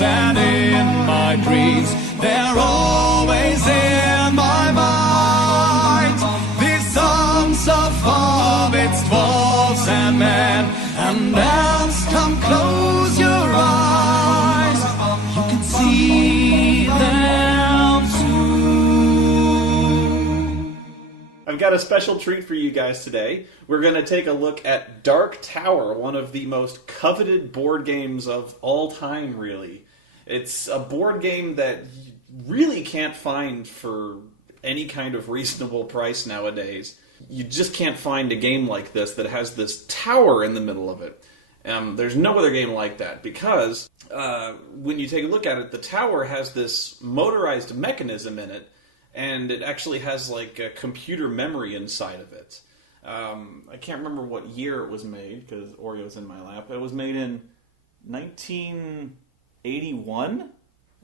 thoughts and in my dreams. They're always in my mind. These songs of hobbits, dwarves and men, and elves, come close your eyes. You can see them too. I've got a special treat for you guys today. We're going to take a look at Dark Tower, one of the most coveted board games of all time, really. It's a board game that you really can't find for any kind of reasonable price nowadays. You just can't find a game like this that has this tower in the middle of it. There's no other game like that, because when you take a look at it, the tower has this motorized mechanism in it, and it actually has like a computer memory inside of it. I can't remember what year it was made, because Oreo's in my lap. It was made in 1981?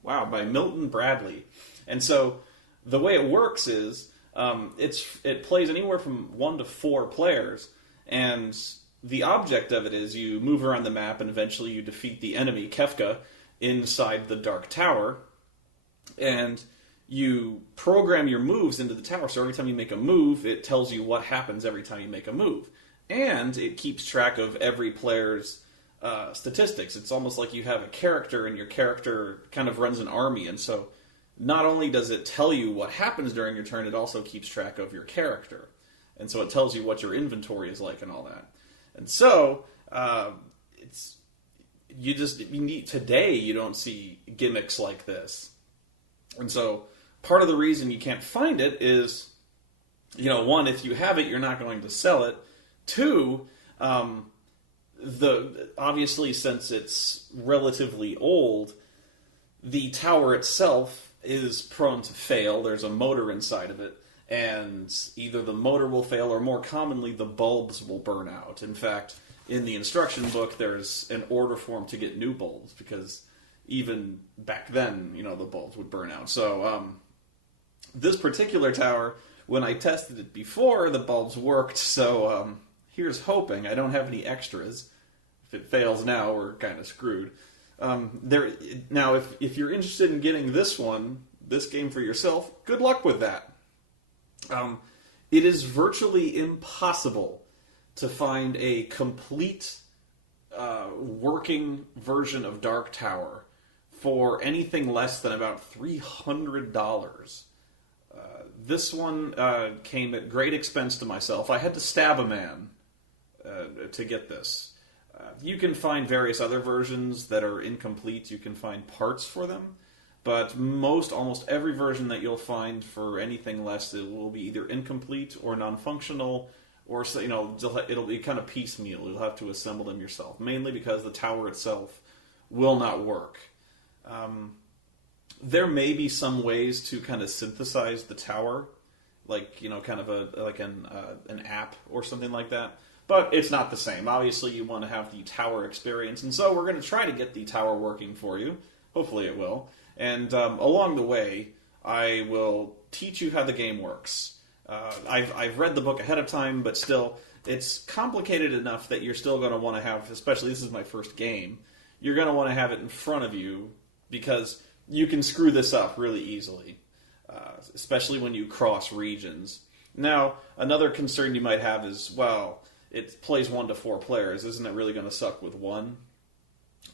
Wow, by Milton Bradley. And so the way it works is it plays anywhere from 1 to 4 players, and the object of it is you move around the map and eventually you defeat the enemy, Kefka, inside the Dark Tower, and you program your moves into the tower, so every time you make a move, it tells you what happens every time you make a move. And it keeps track of every player's statistics. It's almost like you have a character, and your character kind of runs an army, and so not only does it tell you what happens during your turn, it also keeps track of your character. And so it tells you what your inventory is like and all that. And so, today you don't see gimmicks like this. And so, part of the reason you can't find it is, one, if you have it, you're not going to sell it. 2, obviously, since it's relatively old, the tower itself is prone to fail. There's a motor inside of it, and either the motor will fail, or more commonly, the bulbs will burn out. In fact, in the instruction book, there's an order form to get new bulbs, because even back then, the bulbs would burn out. So, this particular tower, when I tested it before, the bulbs worked, so here's hoping. I don't have any extras. If it fails now, we're kind of screwed. Now, if you're interested in getting this game for yourself, good luck with that. It is virtually impossible to find a complete working version of Dark Tower for anything less than about $300. This one came at great expense to myself. I had to stab a man to get this. You can find various other versions that are incomplete. You can find parts for them. But almost every version that you'll find for anything less, it will be either incomplete or non-functional, or it'll be kind of piecemeal. You'll have to assemble them yourself, mainly because the tower itself will not work. There may be some ways to kind of synthesize the tower, like kind of an app or something like that. But it's not the same. Obviously, you want to have the tower experience, and so we're going to try to get the tower working for you. Hopefully, it will. And along the way, I will teach you how the game works. I've read the book ahead of time, but still, it's complicated enough that you're still going to want to have, especially this is my first game, you're going to want to have it in front of you, because you can screw this up really easily, especially when you cross regions. Now, another concern you might have is, well, it plays 1 to 4 players. Isn't it really going to suck with 1?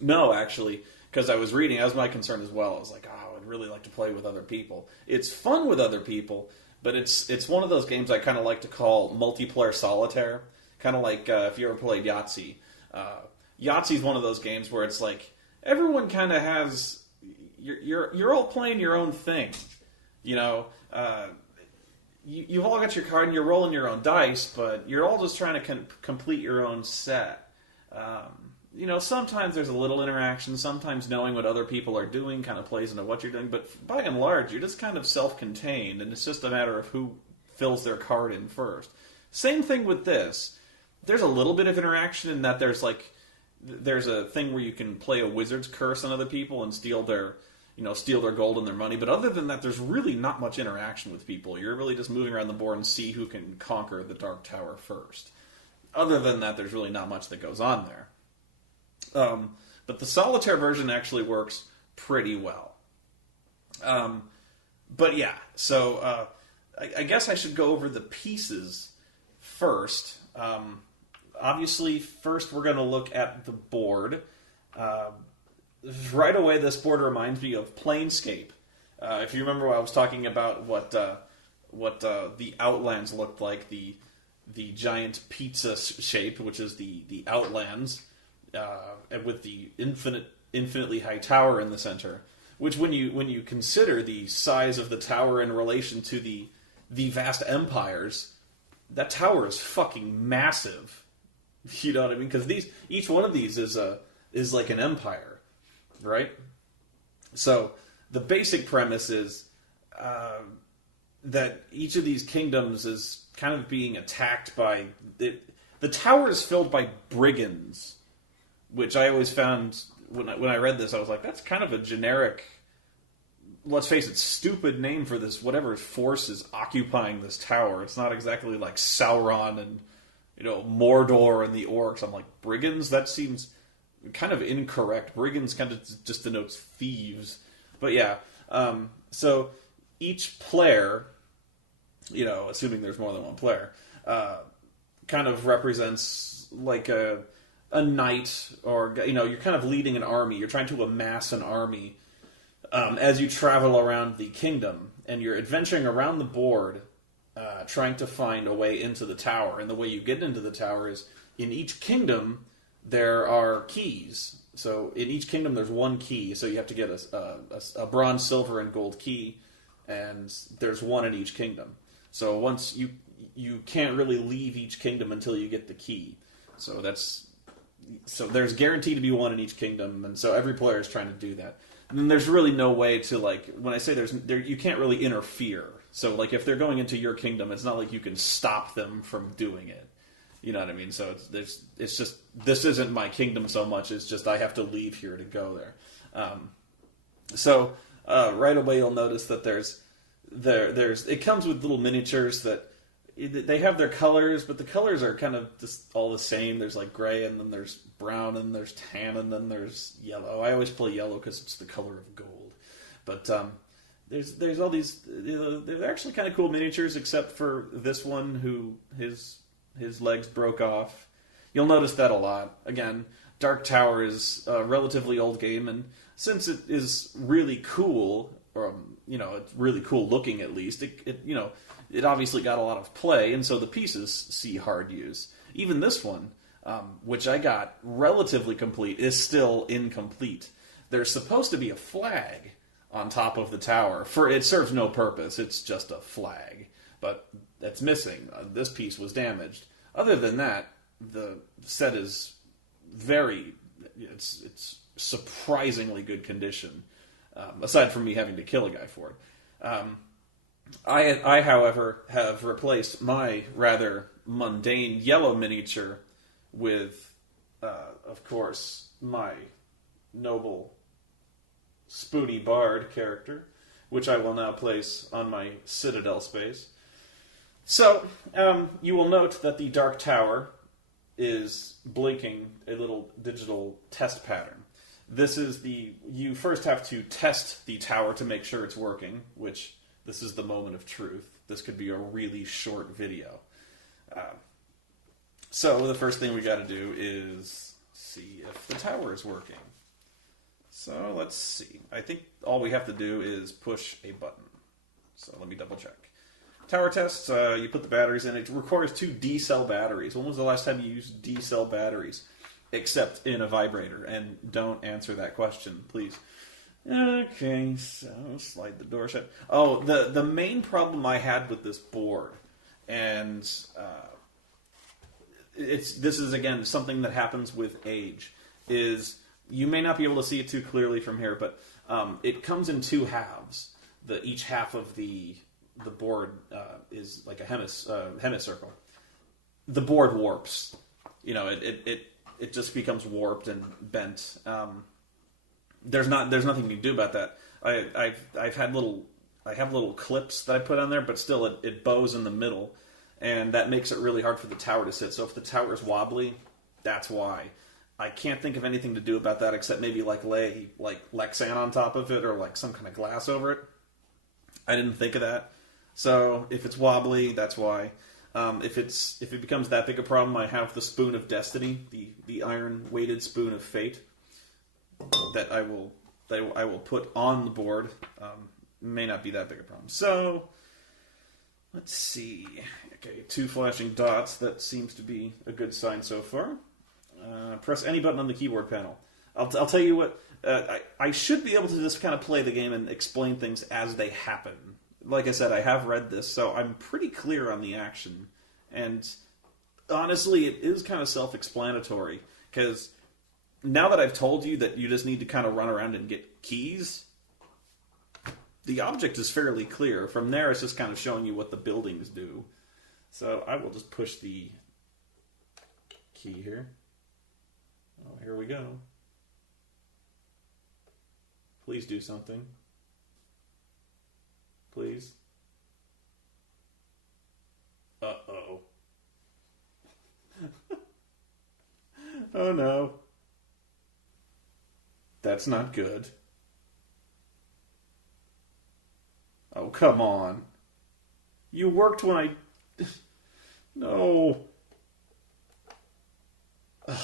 No, actually, because I was reading, that was my concern as well. I was like, I'd really like to play with other people. It's fun with other people, but it's one of those games I kind of like to call multiplayer solitaire. Kind of like if you ever played Yahtzee. Yahtzee's one of those games where it's like everyone kind of has you're all playing your own thing. You've all got your card and you're rolling your own dice, but you're all just trying to complete your own set. Sometimes there's a little interaction. Sometimes knowing what other people are doing kind of plays into what you're doing. But by and large, you're just kind of self-contained, and it's just a matter of who fills their card in first. Same thing with this. There's a little bit of interaction in that there's a thing where you can play a wizard's curse on other people and steal their gold and their money. But other than that, there's really not much interaction with people. You're really just moving around the board and see who can conquer the Dark Tower first. Other than that, there's really not much that goes on there. But the solitaire version actually works pretty well. But yeah, so I guess I should go over the pieces first. Obviously, first we're going to look at the board. Right away, this board reminds me of Planescape. If you remember what I was talking about, what the Outlands looked like, the giant pizza shape, which is the Outlands, with the infinitely high tower in the center. Which, when you consider the size of the tower in relation to the vast empires, that tower is fucking massive. You know what I mean? Because each one of these is like an empire, right? So the basic premise is that each of these kingdoms is kind of being attacked by the tower is filled by brigands, which I always found when I read this, I was like, that's kind of a generic, let's face it, stupid name for this whatever force is occupying this tower. It's not exactly like Sauron and Mordor and the orcs. I'm like, brigands? That seems kind of incorrect. Brigands kind of just denotes thieves. But yeah, so each player, assuming there's more than one player, kind of represents like a knight, or you're kind of leading an army. You're trying to amass an army as you travel around the kingdom, and you're adventuring around the board, trying to find a way into the tower. And the way you get into the tower is, in each kingdom there are keys. So in each kingdom there's one key. So you have to get a bronze, silver, and gold key, and there's one in each kingdom. So once you can't really leave each kingdom until you get the key. So there's guaranteed to be one in each kingdom, and so every player is trying to do that. And then there's really no way to, like, when I say you can't really interfere. So, like, if they're going into your kingdom, it's not like you can stop them from doing it. You know what I mean? So it's just, this isn't my kingdom so much. It's just I have to leave here to go there. So right away you'll notice that there's it comes with little miniatures that they have their colors, but the colors are kind of just all the same. There's like gray, and then there's brown, and there's tan, and then there's yellow. I always play yellow because it's the color of gold. But there's all these. They're actually kind of cool miniatures, except for this one who his legs broke off. You'll notice that a lot. Again, Dark Tower is a relatively old game, and since it is really cool, or it's really cool looking at least, it obviously got a lot of play, and so the pieces see hard use. Even this one, which I got relatively complete, is still incomplete. There's supposed to be a flag on top of the tower. It serves no purpose, it's just a flag. But that's missing. This piece was damaged. Other than that, the set is it's surprisingly good condition, aside from me having to kill a guy for it. I, however, have replaced my rather mundane yellow miniature with, of course, my noble Spoony Bard character, which I will now place on my Citadel space. So, you will note that the Dark Tower is blinking a little digital test pattern. You first have to test the tower to make sure it's working, which... This is the moment of truth. This could be a really short video. So the first thing we got to do is see if the tower is working. So let's see. I think all we have to do is push a button. So let me double check. Tower test, you put the batteries in. It requires 2 D-cell batteries. When was the last time you used D-cell batteries? Except in a vibrator. And don't answer that question, please. Okay, so slide the door shut. Oh, the main problem I had with this board, and this is again something that happens with age, is you may not be able to see it too clearly from here, but it comes in 2 halves. Each half of the board is like a hemicircle. The board warps. It just becomes warped and bent. There's nothing you can do about that. I have little clips that I put on there, but still it bows in the middle, and that makes it really hard for the tower to sit. So if the tower is wobbly, that's why. I can't think of anything to do about that except maybe like lay like Lexan on top of it or like some kind of glass over it. I didn't think of that. So if it's wobbly, that's why. If it becomes that big a problem, I have the Spoon of Destiny, the iron weighted Spoon of Fate that I will put on the board. May not be that big a problem. So let's see. Okay, 2 flashing dots. That seems to be a good sign so far. Press any button on the keyboard panel. I'll tell you what. I should be able to just kind of play the game and explain things as they happen. Like I said, I have read this, so I'm pretty clear on the action. And honestly, it is kind of self-explanatory. Because now that I've told you that you just need to kind of run around and get keys, the object is fairly clear. From there, it's just kind of showing you what the buildings do. So I will just push the key here. Oh, here we go. Please do something. Please. Uh-oh. Oh no. That's not good. Oh, come on. You worked when I... No. Ugh.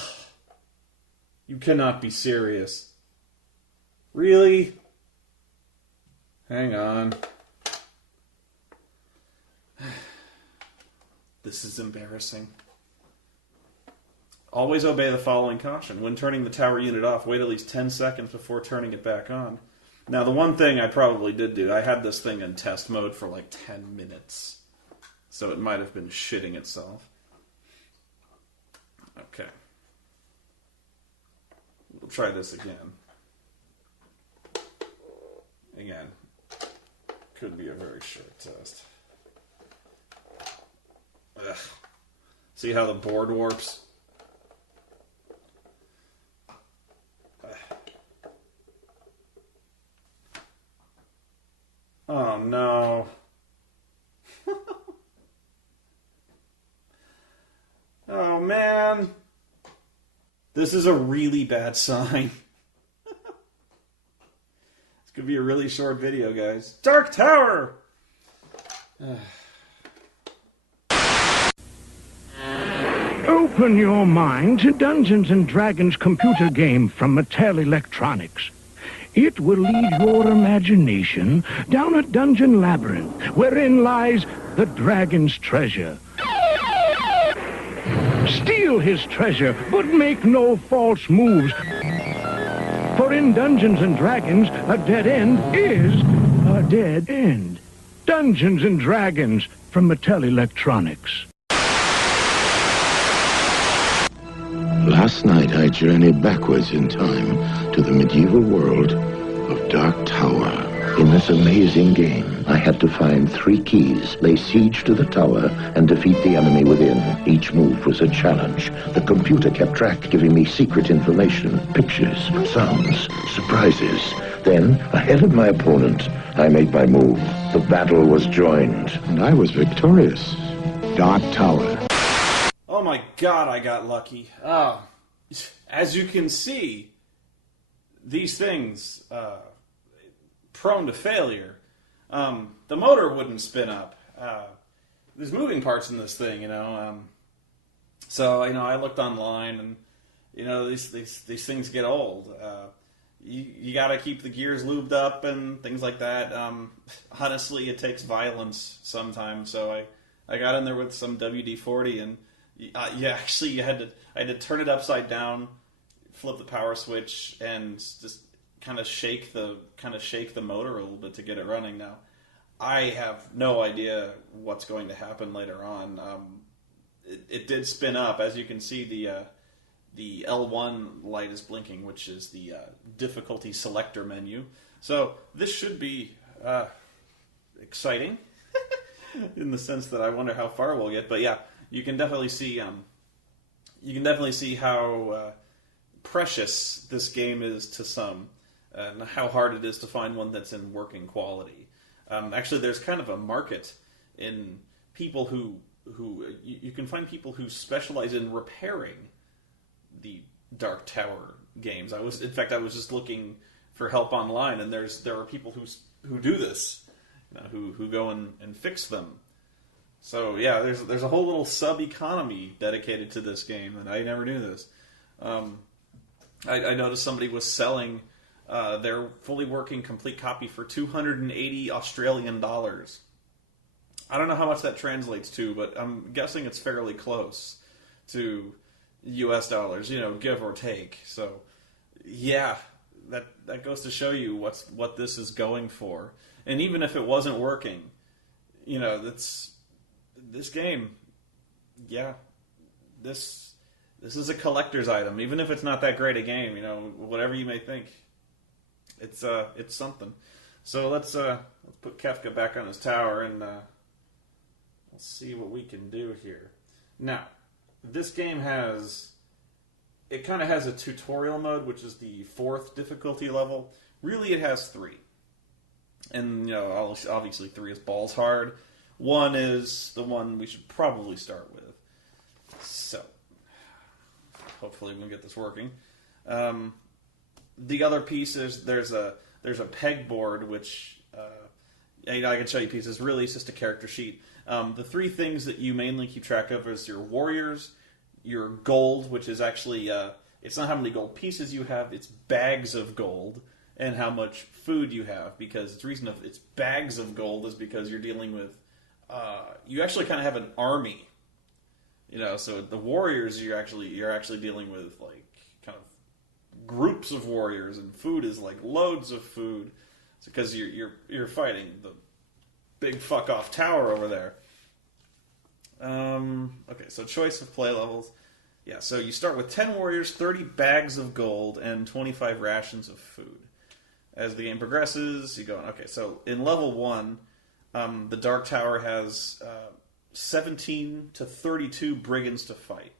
You cannot be serious. Really? Hang on. This is embarrassing. Always obey the following caution. When turning the tower unit off, wait at least 10 seconds before turning it back on. Now, the one thing I probably did do, I had this thing in test mode for like 10 minutes. So it might have been shitting itself. Okay. We'll try this again. Again. Could be a very short test. Ugh. See how the board warps? Oh no. Oh man. This is a really bad sign. It's gonna be a really short video, guys. Dark Tower! Open your mind to Dungeons & Dragons computer game from Mattel Electronics. It will lead your imagination down a dungeon labyrinth wherein lies the dragon's treasure. Steal his treasure, but make no false moves. For in Dungeons & Dragons, a dead end is a dead end. Dungeons & Dragons from Mattel Electronics. Last night I journeyed backwards in time to the medieval world of Dark Tower. In this amazing game, I had to find 3 keys, lay siege to the tower, and defeat the enemy within. Each move was a challenge. The computer kept track, giving me secret information, pictures, sounds, surprises. Then, ahead of my opponent, I made my move. The battle was joined, and I was victorious. Dark Tower. Oh my god, I got lucky. As you can see, these things, prone to failure. The motor wouldn't spin up. There's moving parts in this thing, So, I looked online, and, these things get old. You gotta keep the gears lubed up and things like that. Honestly, it takes violence sometimes, so I got in there with some WD-40, and I had to turn it upside down, flip the power switch, and just kind of shake the motor a little bit to get it running. Now, I have no idea what's going to happen later on. It did spin up, as you can see. The L1 light is blinking, which is the difficulty selector menu. So this should be exciting in the sense that I wonder how far we'll get. But yeah. You can definitely see how precious this game is to some, and how hard it is to find one that's in working quality. Actually, there's kind of a market in people who you can find people who specialize in repairing the Dark Tower games. In fact, I was just looking for help online, and there are people who do this, who go and fix them. So yeah, there's a whole little sub economy dedicated to this game, and I never knew this. I noticed somebody was selling their fully working complete copy for 280 Australian dollars. I don't know how much that translates to, but I'm guessing it's fairly close to US dollars, give or take. So yeah, that goes to show you what this is going for. And even if it wasn't working, this game, yeah, this is a collector's item. Even if it's not that great a game, whatever you may think, it's something. So let's put Kefka back on his tower, and let's see what we can do here. Now, this game has a tutorial mode, which is the 4th difficulty level. Really, it has 3. And, obviously 3 is balls hard. 1 is the one we should probably start with. So, hopefully we can get this working. The other piece is there's a pegboard, which I can show you pieces. Really, it's just a character sheet. The 3 things that you mainly keep track of is your warriors, your gold, which is actually it's not how many gold pieces you have; it's bags of gold, and how much food you have. Because the reason it's bags of gold is because you're dealing with you actually kind of have an army. So the warriors you're actually dealing with like kind of groups of warriors, and food is like loads of food, because you're fighting the big fuck off tower over there. Okay, so choice of play levels. Yeah, so you start with 10 warriors, 30 bags of gold, and 25 rations of food. As the game progresses, you go on. Okay, so in level 1, the Dark Tower has 17 to 32 brigands to fight.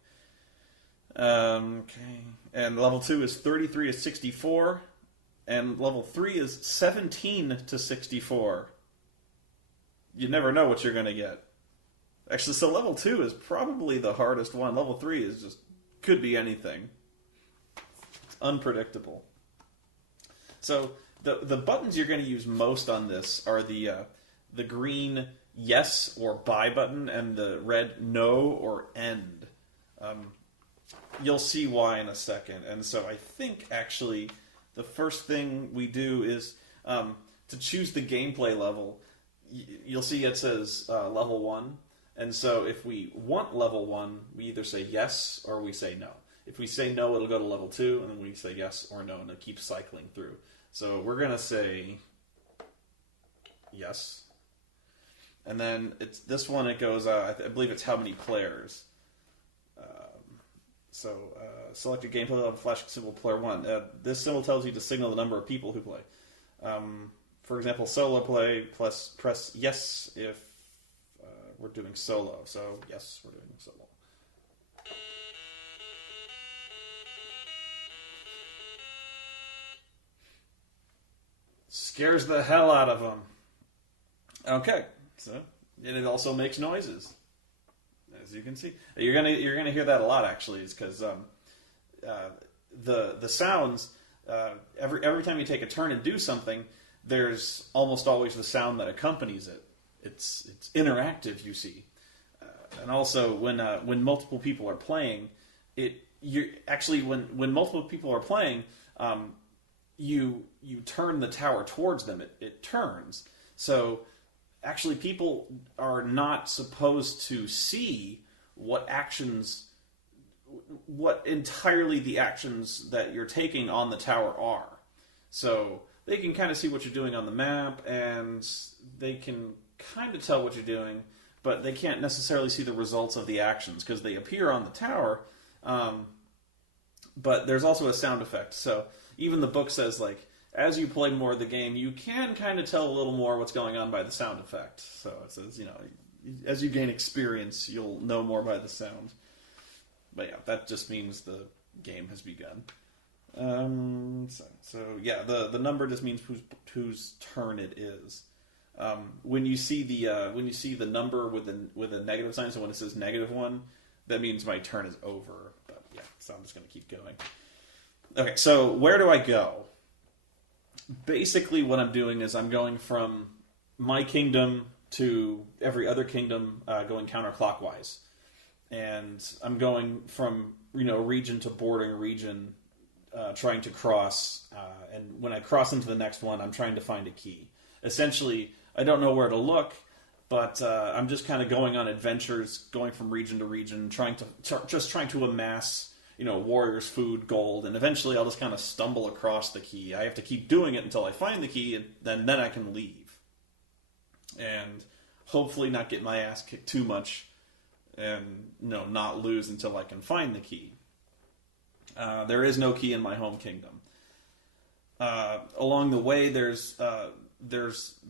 Okay, and level 2 is 33 to 64, and level 3 is 17 to 64. You never know what you're going to get. Actually, so level 2 is probably the hardest one. Level 3 is could be anything. It's unpredictable. So the buttons you're going to use most on this are the green yes or buy button and the red no or end. You'll see why in a second. And so I think actually the first thing we do is to choose the gameplay level. You'll see it says level 1. And so if we want level 1, we either say yes or we say no. If we say no, it'll go to level 2, and then we say yes or no, and it keeps cycling through. So we're going to say yes. And then it's this one, it goes, I believe it's how many players. Select a gameplay level, flash symbol player 1. This symbol tells you to signal the number of people who play. For example, solo play, plus press yes if we're doing solo. So, yes, we're doing solo. Scares the hell out of them. Okay, so, and it also makes noises, as you can see. You're gonna hear that a lot, actually, is because the sounds, every time you take a turn and do something, there's almost always the sound that accompanies it. It's interactive, you see, and also when multiple people are playing, when multiple people are playing, you turn the tower towards them. It turns. So actually, people are not supposed to see what entirely the actions that you're taking on the tower are. So they can kind of see what you're doing on the map, and they can kind of tell what you're doing, but they can't necessarily see the results of the actions because they appear on the tower. But there's also a sound effect. So even the book says, like, as you play more of the game, you can kind of tell a little more what's going on by the sound effect. So it says, as you gain experience, you'll know more by the sound. But yeah, that just means the game has begun. The number just means whose turn it is. When you see the number with a negative sign, so when it says -1, that means my turn is over. But yeah, so I'm just going to keep going. Okay, so where do I go? Basically, what I'm doing is I'm going from my kingdom to every other kingdom, going counterclockwise, and I'm going from region to bordering region, trying to cross. And when I cross into the next one, I'm trying to find a key. Essentially, I don't know where to look, but I'm just kind of going on adventures, going from region to region, trying to amass, warriors, food, gold, and eventually I'll just kind of stumble across the key. I have to keep doing it until I find the key, and then I can leave, and hopefully not get my ass kicked too much, and not lose until I can find the key. There is no key in my home kingdom. Along the way, there's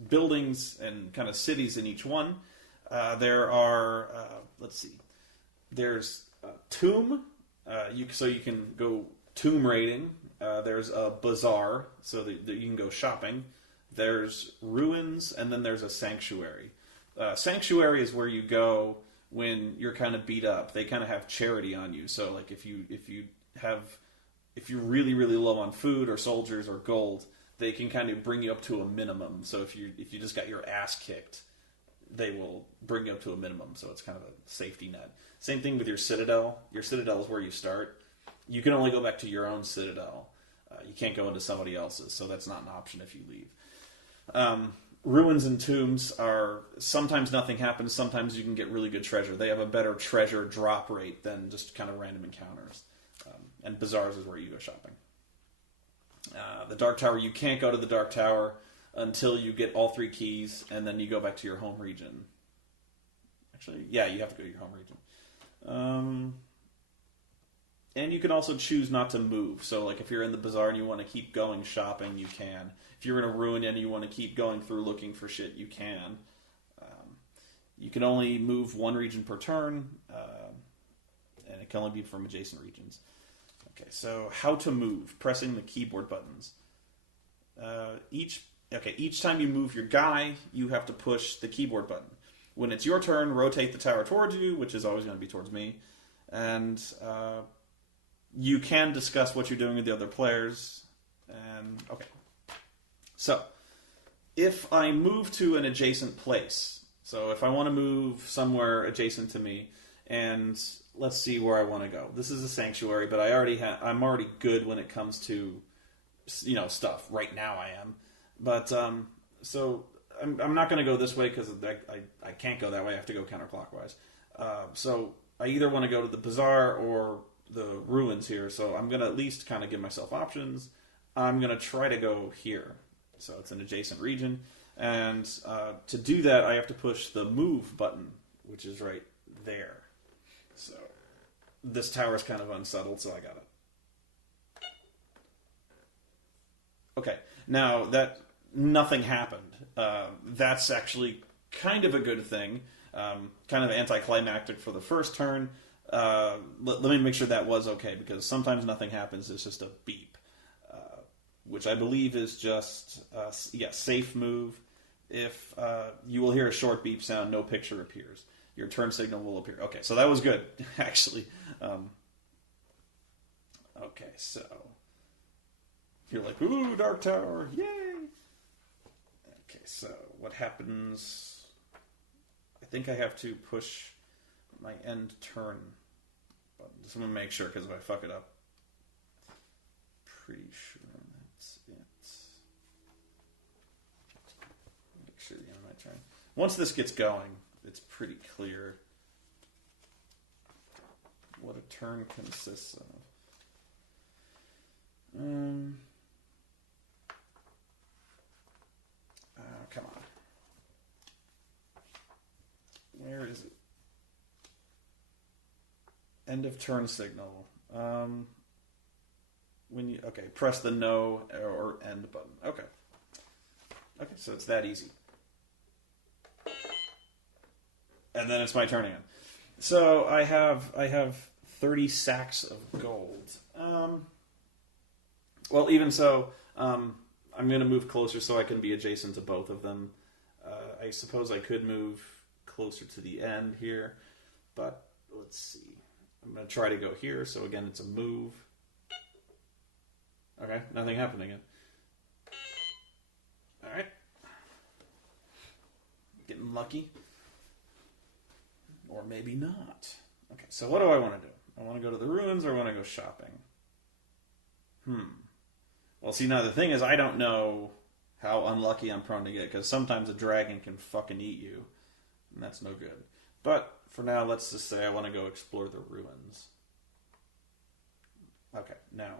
buildings and kind of cities in each one. There are, there's a tomb, so you can go tomb raiding. There's a bazaar, so that you can go shopping. There's ruins, and then there's a sanctuary. Sanctuary is where you go when you're kind of beat up. They kind of have charity on you. So, like, if you're really, really low on food or soldiers or gold, they can kind of bring you up to a minimum. So if you just got your ass kicked, they will bring you up to a minimum. So it's kind of a safety net. Same thing with your citadel. Your citadel is where you start. You can only go back to your own citadel. You can't go into somebody else's, so that's not an option if you leave. Ruins and tombs are sometimes nothing happens. Sometimes you can get really good treasure. They have a better treasure drop rate than just kind of random encounters. And bazaars is where you go shopping. The Dark Tower, you can't go to the Dark Tower until you get all 3 keys, and then you go back to your home region. Actually, yeah, you have to go to your home region. And you can also choose not to move. So, like, if you're in the bazaar and you want to keep going shopping, you can. If you're in a ruin and you want to keep going through looking for shit, you can. You can only move 1 region per turn, and it can only be from adjacent regions. Okay, so how to move. Pressing the keyboard buttons. Each time you move your guy, you have to push the keyboard button. When it's your turn, rotate the tower towards you, which is always going to be towards me. And you can discuss what you're doing with the other players. And okay. So, if I move to an adjacent place, so if I want to move somewhere adjacent to me, and let's see where I want to go. This is a sanctuary, but I'm already good when it comes to, stuff. Right now I am. But, so I'm not going to go this way because I can't go that way. I have to go counterclockwise. So I either want to go to the bazaar or the ruins here. So I'm going to at least kind of give myself options. I'm going to try to go here. So it's an adjacent region. And to do that, I have to push the move button, which is right there. So this tower is kind of unsettled, so I got it. Okay, now that nothing happened, that's actually kind of a good thing. Kind of anticlimactic for the first turn. Let me make sure that was okay, because sometimes nothing happens, it's just a beep. Which I believe is just, safe move. If you will hear a short beep sound, no picture appears. Your turn signal will appear. Okay, so that was good, actually. Okay, so you're like, ooh, Dark Tower, yay! Okay, so what happens? I think I have to push my end turn button. Just want to make sure, because if I fuck it up, pretty sure that's it. Make sure the end of my turn. Once this gets going, it's pretty clear what a turn consists of. Come on. Where is it? End of turn signal. Press the no or end button. Okay, so it's that easy. And then it's my turn again. So I have 30 sacks of gold. Well, even so, I'm going to move closer so I can be adjacent to both of them. I suppose I could move closer to the end here, but let's see. I'm going to try to go here, so again, it's a move. Okay, nothing happened again. Alright. Getting lucky. Or maybe not. Okay, so what do I want to do? I want to go to the ruins or I want to go shopping? Well, see, now the thing is, I don't know how unlucky I'm prone to get, because sometimes a dragon can fucking eat you, and that's no good. But, for now, let's just say I want to go explore the ruins. Okay, now.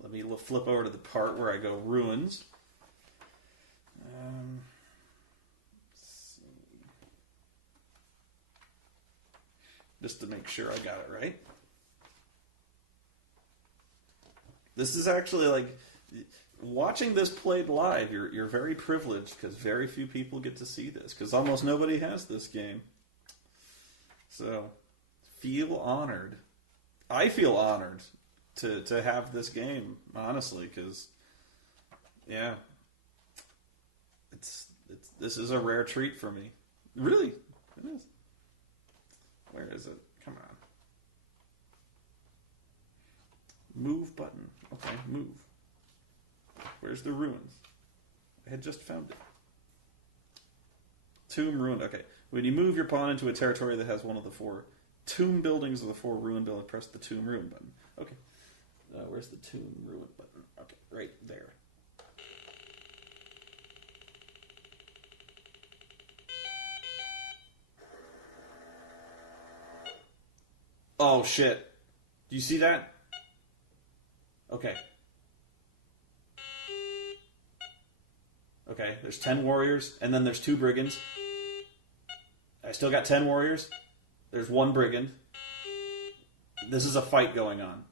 Let me flip over to the part where I go ruins. Let's see. Just to make sure I got it right. This is actually like watching this played live. You're very privileged because very few people get to see this because almost nobody has this game. So feel honored. I feel honored to have this game, honestly, because yeah, this is a rare treat for me. Really, it is. Where is it? Come on. Move button. Okay, move. Where's the ruins? I had just found it. Tomb ruined. Okay. When you move your pawn into a territory that has one of the 4 tomb buildings or the 4 ruin buildings, press the tomb ruin button. Okay. Where's the tomb ruin button? Okay, right there. Oh, shit. Do you see that? Okay. Okay, there's 10 warriors, and then there's 2 brigands. I still got 10 warriors. There's 1 brigand. This is a fight going on.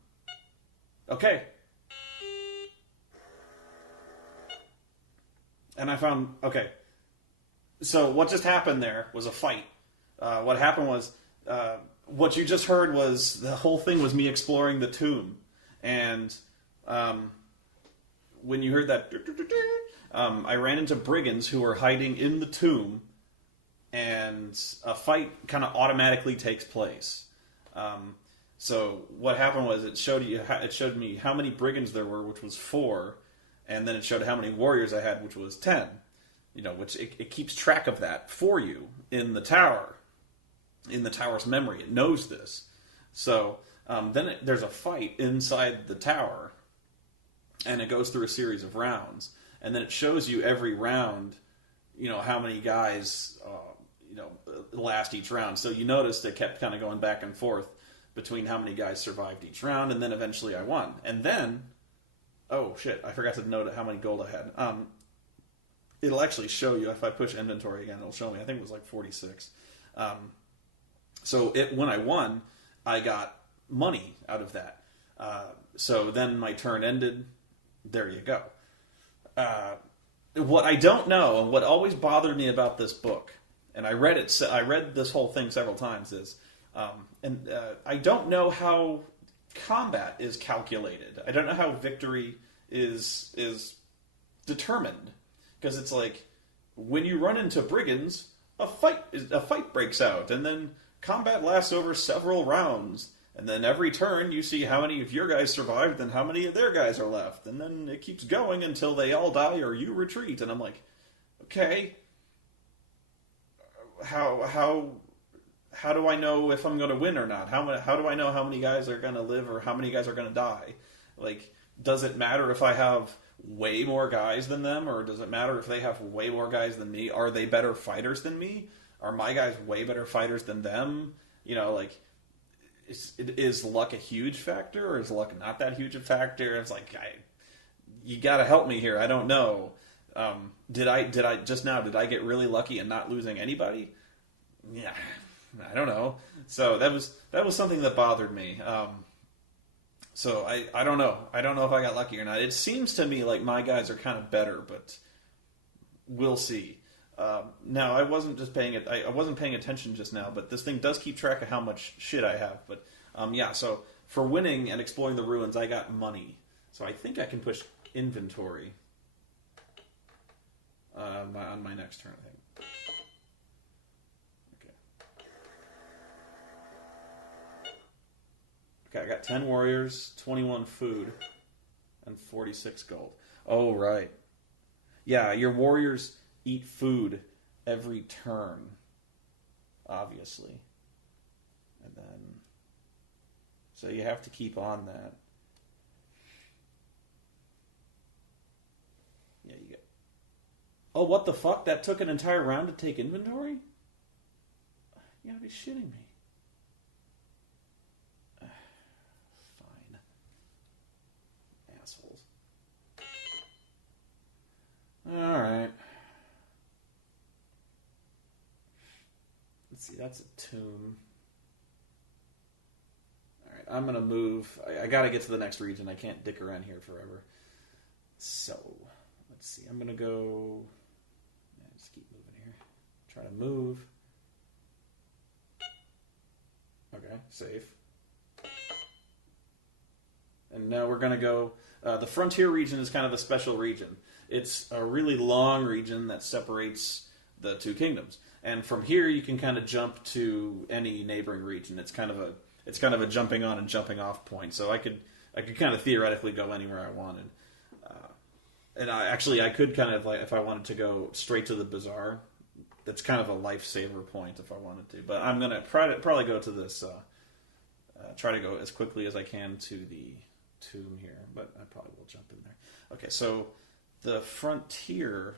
Okay. And I found... Okay. So what just happened there was a fight. What happened was... what you just heard was... The whole thing was me exploring the tomb. And... when you heard that... I ran into brigands who were hiding in the tomb. And a fight kind of automatically takes place. So what happened was it showed me how many brigands there were, which was 4, and then it showed how many warriors I had, which was 10. You know, which it keeps track of that for you in the tower, in the tower's memory. It knows this. So then there's a fight inside the tower, and it goes through a series of rounds, and then it shows you every round, you know, how many guys, last each round. So you noticed it kept kind of going back and forth between how many guys survived each round, and then eventually I won. And then, oh shit, I forgot to note how many gold I had. It'll actually show you, if I push inventory again, it'll show me, I think it was like 46. So when I won, I got money out of that. So then my turn ended. There you go. What I don't know, and what always bothered me about this book, and I read this whole thing several times, is I don't know how combat is calculated. I don't know how victory is determined, because it's like when you run into brigands, a fight breaks out, and then combat lasts over several rounds, and then every turn you see how many of your guys survived and how many of their guys are left, and then it keeps going until they all die or you retreat. And I'm like, okay, how do I know if I'm going to win or not? How do I know how many guys are going to live or how many guys are going to die? Like, does it matter if I have way more guys than them, or does it matter if they have way more guys than me? Are they better fighters than me? Are my guys way better fighters than them? You know, like, is luck a huge factor, or is luck not that huge a factor? It's like, you got to help me here. I don't know. Did I get really lucky in not losing anybody? Yeah, I don't know. So that was something that bothered me. So I don't know. I don't know if I got lucky or not. It seems to me like my guys are kind of better, but we'll see. Now I wasn't paying attention just now, but this thing does keep track of how much shit I have. But yeah, so for winning and exploring the ruins, I got money. So I think I can push inventory on my next turn, I think. Okay. Okay, I got 10 warriors, 21 food, and 46 gold. Oh, right. Yeah, your warriors eat food every turn, obviously. And then... So you have to keep on that. Yeah, you get... Oh, what the fuck? That took an entire round to take inventory? You gotta be shitting me. Fine. Assholes. Alright. Let's see, that's a tomb. Alright, I'm gonna move. I gotta get to the next region. I can't dick around here forever. So, let's see. I'm gonna go... just keep moving here. Try to move. Okay, safe. And now we're gonna go... the frontier region is kind of a special region. It's a really long region that separates the two kingdoms. And from here, you can kind of jump to any neighboring region. It's kind of a jumping on and jumping off point. So I could kind of theoretically go anywhere I wanted. And I could kind of, like, if I wanted to go straight to the bazaar, that's kind of a lifesaver point if I wanted to. But I'm gonna probably go to this. Try to go as quickly as I can to the tomb here, but I probably will jump in there. Okay, so the frontier.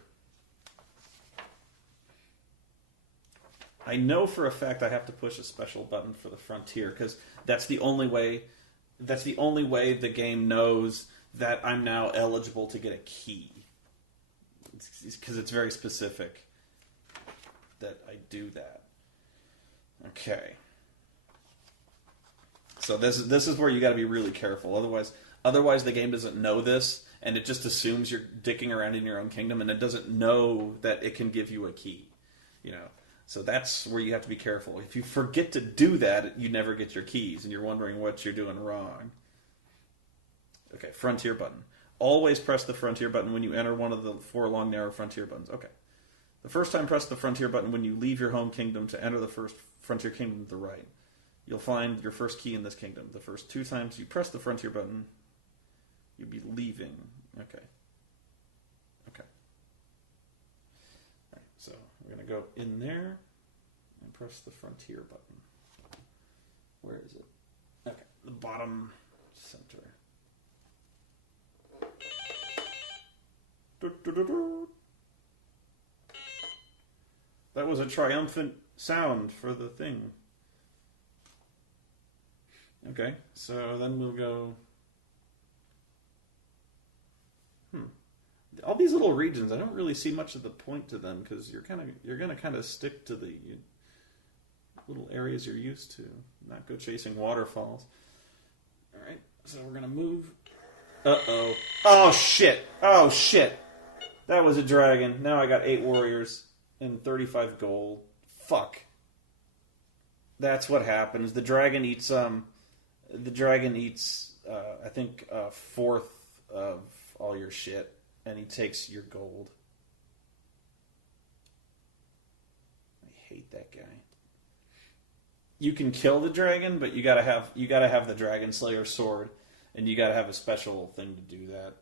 I know for a fact I have to push a special button for the frontier because that's the only way. That's the only way the game knows that I'm now eligible to get a key. Because it's very specific that I do that. Okay. So this is where you got to be really careful. Otherwise the game doesn't know this, and it just assumes you're dicking around in your own kingdom, and it doesn't know that it can give you a key. You know. So that's where you have to be careful. If you forget to do that, you never get your keys, and you're wondering what you're doing wrong. Okay, frontier button. Always press the frontier button when you enter one of the 4 long, narrow frontier buttons. Okay. The first time, press the frontier button when you leave your home kingdom to enter the first frontier kingdom to the right. You'll find your first key in this kingdom. The first 2 times you press the frontier button, you'll be leaving. Okay. Okay. All right, so we're going to go in there and press the frontier button. Where is it? Okay, the bottom center. That was a triumphant sound for the thing. Okay, so then we'll go... All these little regions, I don't really see much of the point to them because you're gonna kind of stick to the little areas you're used to, not go chasing waterfalls. All right, so we're gonna move. Uh-oh. Oh shit! Oh shit! That was a dragon. Now I got 8 warriors and 35 gold. Fuck. That's what happens. The dragon eats I think a fourth of all your shit, and he takes your gold. I hate that guy. You can kill the dragon, but you gotta have the Dragon Slayer sword, and you gotta have a special thing to do that.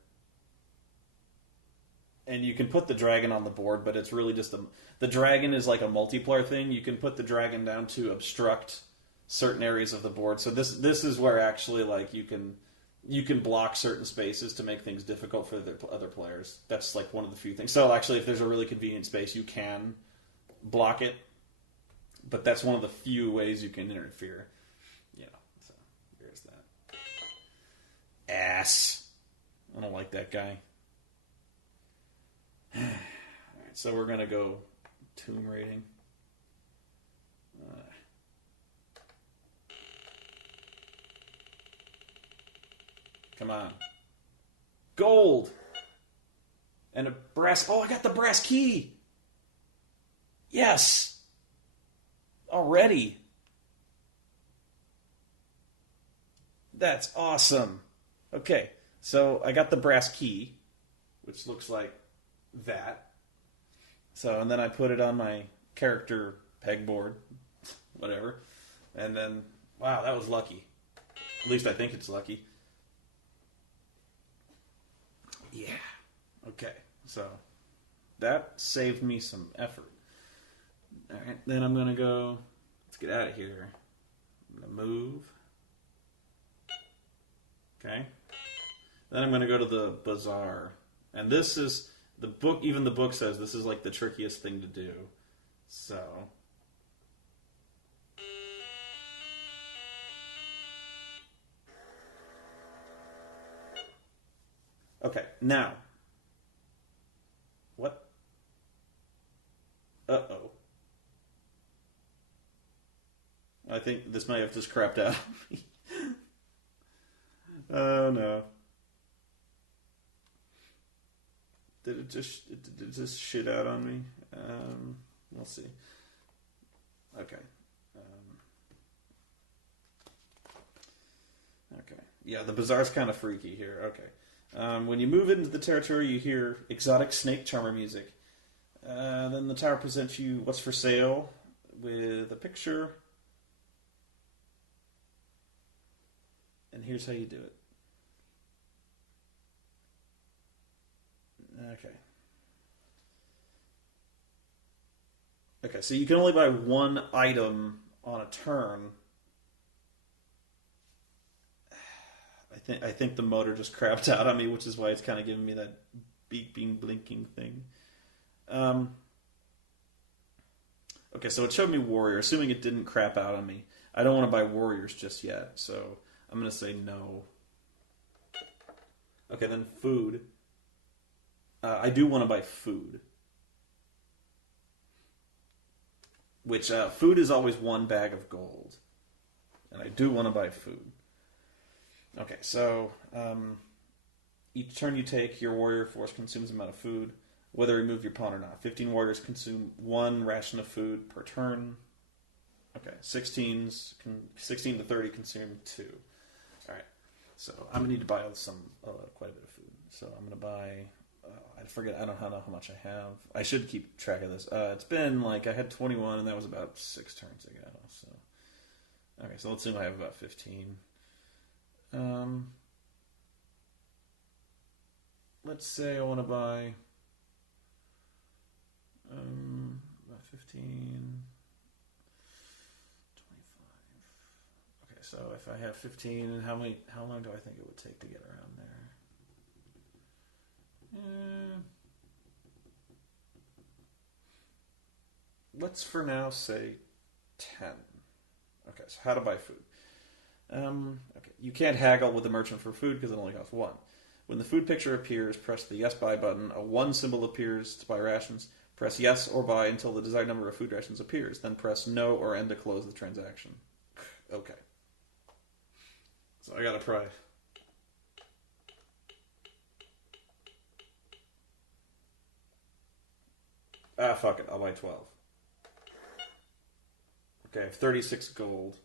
And you can put the dragon on the board, but it's really just the dragon is like a multiplayer thing. You can put the dragon down to obstruct certain areas of the board. So this is where actually like you can block certain spaces to make things difficult for the other players. That's like one of the few things. So actually, if there's a really convenient space, you can block it. But that's one of the few ways you can interfere. You know, so there's that. Ass. I don't like that guy. Alright, so we're going to go tomb raiding. Come on. Gold! And a brass... Oh, I got the brass key! Yes! Already! That's awesome! Okay, so I got the brass key, which looks like that. So, and then I put it on my character pegboard, whatever. And then, wow, that was lucky. At least I think it's lucky. Yeah. Okay. So that saved me some effort. Alright, then I'm going to go... Let's get out of here. I'm going to move. Okay. Then I'm going to go to the bazaar. And this is... The book, even the book says this is like the trickiest thing to do. So... Okay, now. What? Uh-oh. I think this may have just crapped out on me. Oh, no. Did it just shit out on me? We'll see. Okay. Okay. Yeah, the bazaar's kind of freaky here. Okay. When you move into the territory, you hear exotic snake charmer music. Then the tower presents you what's for sale with a picture. And here's how you do it. Okay. Okay, so you can only buy one item on a turn. I think the motor just crapped out on me, which is why it's kind of giving me that beeping, blinking thing. Okay, so it showed me warrior, assuming it didn't crap out on me. I don't want to buy warriors just yet, so I'm going to say no. Okay, then food. I do want to buy food. Which, food is always one bag of gold. And I do want to buy food. Okay, so each turn you take, your warrior force consumes an amount of food, whether you move your pawn or not. 15 warriors consume 1 ration of food per turn. Okay, 16 to 30 consume 2. Alright, so I'm going to need to buy quite a bit of food. So I'm going to buy... I don't know how much I have. I should keep track of this. It's been like I had 21, and that was about 6 turns ago. So, okay, so let's assume I have about 15. Let's say I want to buy about 15, 25. Okay, so if I have 15, how long do I think it would take to get around there? Let's for now say 10. Okay, so how to buy food. Okay, you can't haggle with the merchant for food because it only costs 1. When the food picture appears, press the yes buy button. A 1 symbol appears to buy rations. Press yes or buy until the desired number of food rations appears. Then press no or end to close the transaction. Okay. So I gotta try. Fuck it. I'll buy 12. Okay, I have 36 gold.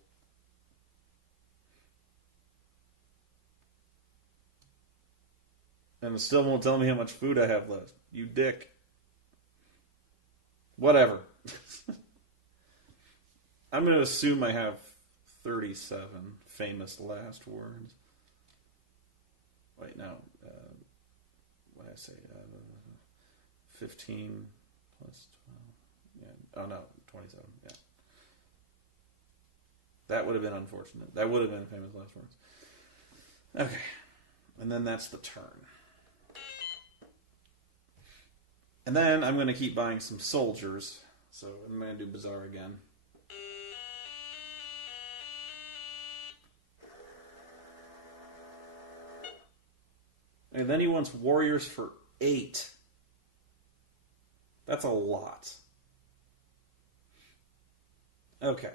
And it still won't tell me how much food I have left. You dick. Whatever. I'm going to assume I have 37 famous last words. Wait, no. What did I say? 15 plus 12. Yeah. Oh, no. 27. Yeah. That would have been unfortunate. That would have been famous last words. Okay. And then that's the turn. And then I'm going to keep buying some soldiers. So I'm going to do Bazaar again. And then he wants warriors for 8. That's a lot. Okay.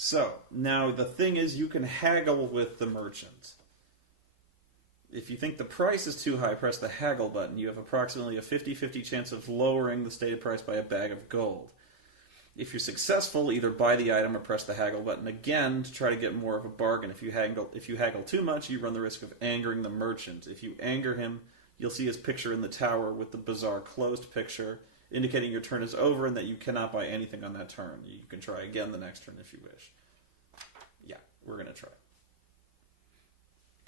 So, now the thing is you can haggle with the merchant. If you think the price is too high, press the haggle button. You have approximately a 50-50 chance of lowering the stated price by a bag of gold. If you're successful, either buy the item or press the haggle button again to try to get more of a bargain. If you haggle too much, you run the risk of angering the merchant. If you anger him, you'll see his picture in the tower with the bazaar closed picture, indicating your turn is over and that you cannot buy anything on that turn. You can try again the next turn if you wish. Yeah, we're going to try.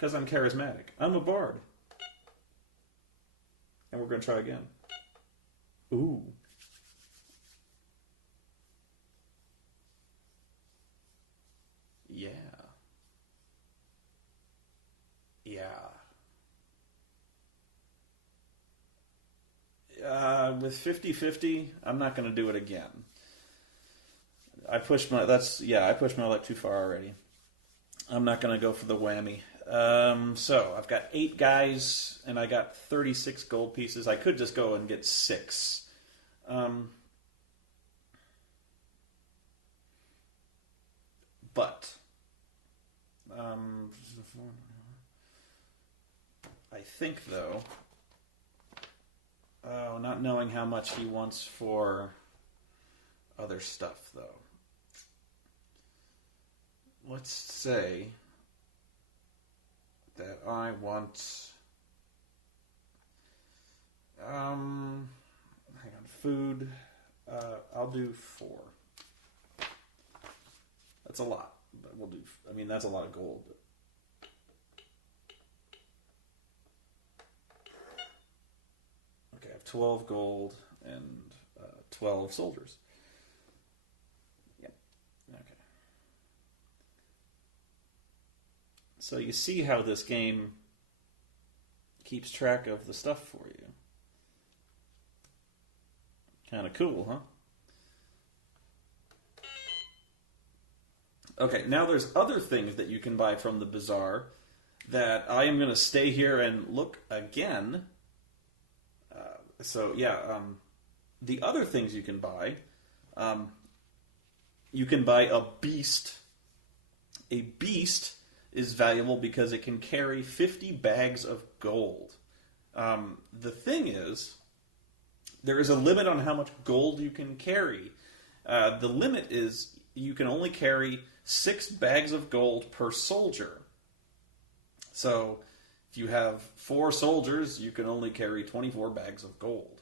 Because I'm charismatic. I'm a bard. And we're going to try again. Ooh. Yeah. Yeah. With 50-50, I'm not going to do it again. I pushed my luck too far already. I'm not going to go for the whammy. So I've got 8 guys, and I got 36 gold pieces. I could just go and get 6. But I think, though, not knowing how much he wants for other stuff, though. Let's say that I want, hang on, food. I'll do 4. That's a lot, but we'll do. I mean, that's a lot of gold. But. Okay, I have 12 gold and 12 soldiers. Yep. Okay. So you see how this game keeps track of the stuff for you. Kind of cool, huh? Okay, now there's other things that you can buy from the bazaar that I am going to stay here and look again. The other things you can buy a beast. A beast is valuable because it can carry 50 bags of gold. The thing is, there is a limit on how much gold you can carry. The limit is you can only carry 6 bags of gold per soldier. So, if you have 4 soldiers, you can only carry 24 bags of gold.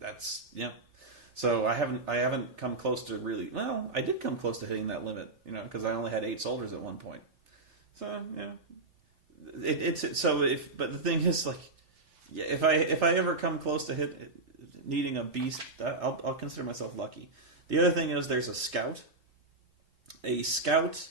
That's, yeah. So I haven't come close to really, well, I did come close to hitting that limit, because I only had 8 soldiers at one point. So, yeah. But the thing is, like, yeah, if I ever come close to needing a beast, I'll consider myself lucky. The other thing is there's a scout. A scout,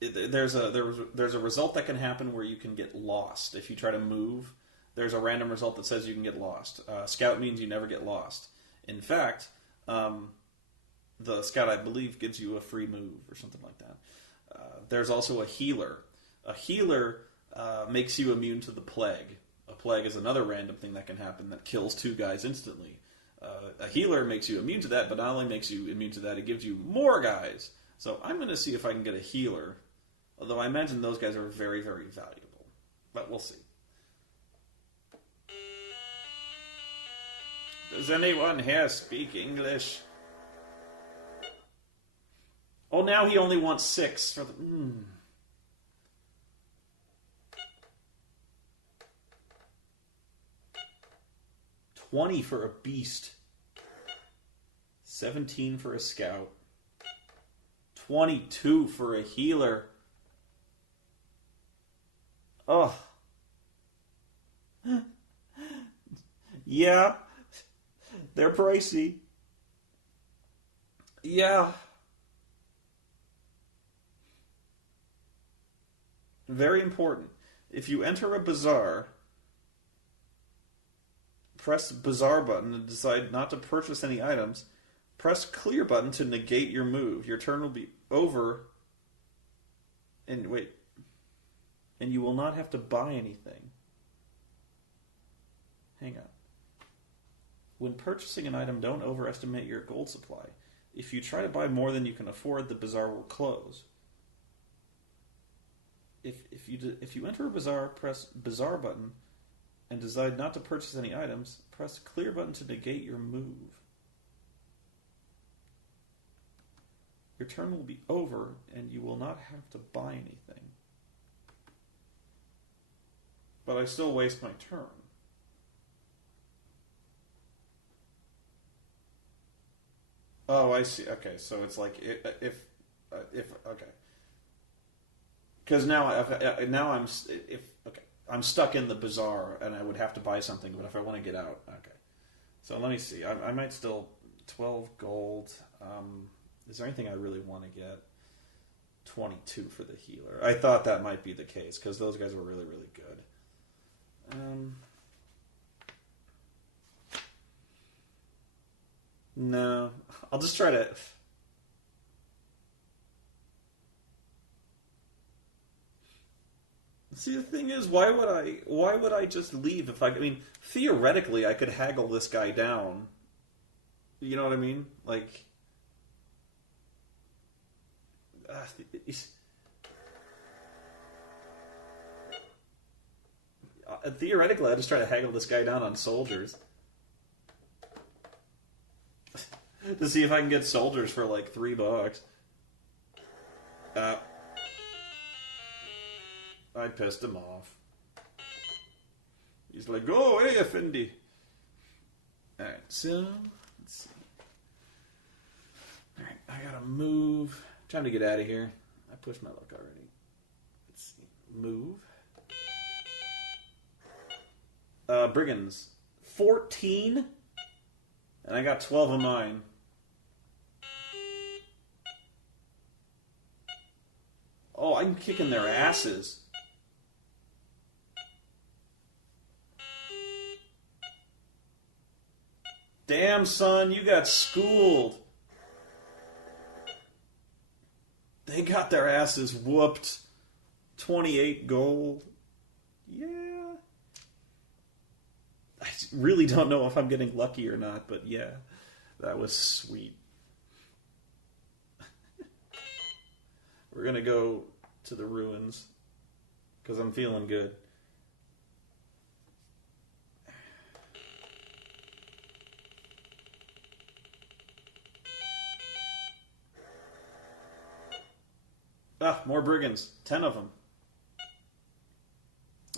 there's a result that can happen where you can get lost if you try to move. There's a random result that says you can get lost. Scout means you never get lost. In fact, the scout, I believe, gives you a free move or something like that. There's also a healer. A healer makes you immune to the plague. A plague is another random thing that can happen that kills 2 guys instantly. A healer makes you immune to that, but not only makes you immune to that, it gives you more guys. So I'm going to see if I can get a healer, although I imagine those guys are very, very valuable. But we'll see. Does anyone here speak English? Oh, now he only wants 6 for the... 20 for a beast. 17 for a scout. 22 for a healer. Oh. Yeah. They're pricey. Yeah. Very important. If you enter a bazaar, press bazaar button and decide not to purchase any items. Press clear button to negate your move. Your turn will be over. And you will not have to buy anything. Hang on. When purchasing an item, don't overestimate your gold supply. If you try to buy more than you can afford, the bazaar will close. If you enter a bazaar, press bazaar button and decide not to purchase any items, press clear button to negate your move. Your turn will be over, and you will not have to buy anything. But I still waste my turn. Oh, I see. Okay, so it's like if okay. Because now I'm stuck in the bazaar, and I would have to buy something. But if I want to get out, okay. So let me see. I might still 12 gold. Is there anything I really want to get? 22 for the healer. I thought that might be the case because those guys were really, really good. No, I'll just try to. See, the thing is, why would I just leave if I mean, theoretically, I could haggle this guy down. You know what I mean? Like, theoretically, I just try to haggle this guy down on soldiers to see if I can get soldiers for like $3. I pissed him off. He's like, go away, Effendi. Alright, so, let's see. Alright, I gotta move. Time to get out of here. I pushed my luck already. Let's see. Move. Brigands. 14? And I got 12 of mine. Oh, I'm kicking their asses. Damn, son, you got schooled. They got their asses whooped. 28 gold. Yeah. I really don't know if I'm getting lucky or not, but yeah, that was sweet. We're going to go to the ruins because I'm feeling good. Ah, more brigands. 10 of them.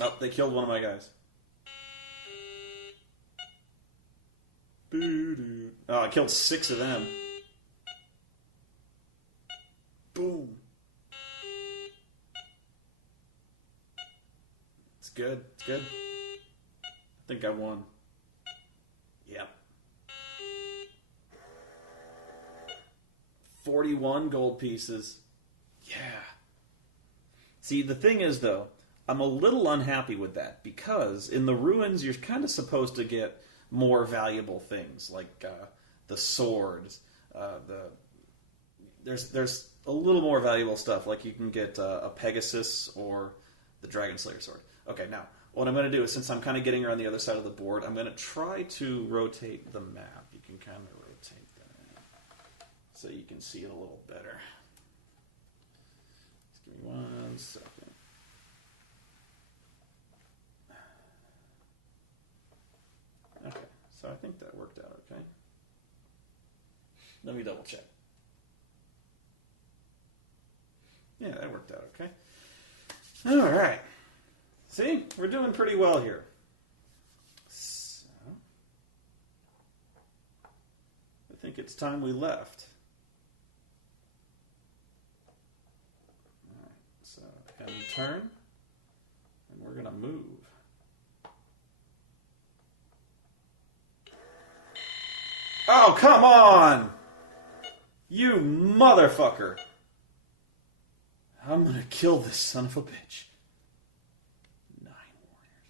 Oh, they killed one of my guys. Oh, I killed 6 of them. Boom. It's good. It's good. I think I won. Yep. 41 gold pieces. Yeah. See, the thing is, though, I'm a little unhappy with that because in the ruins you're kind of supposed to get more valuable things like the swords. There's a little more valuable stuff, like you can get a Pegasus or the Dragon Slayer sword. Okay, now what I'm going to do is, since I'm kind of getting around the other side of the board, I'm going to try to rotate the map. You can kind of rotate that so you can see it a little better. Just give me 1 second. Okay, so I think that worked out okay. Let me double check. Yeah, that worked out okay. All right. See, we're doing pretty well here. So, I think it's time we left. All right, so end turn, and we're going to move. Oh, come on! You motherfucker! I'm going to kill this son of a bitch. 9 warriors.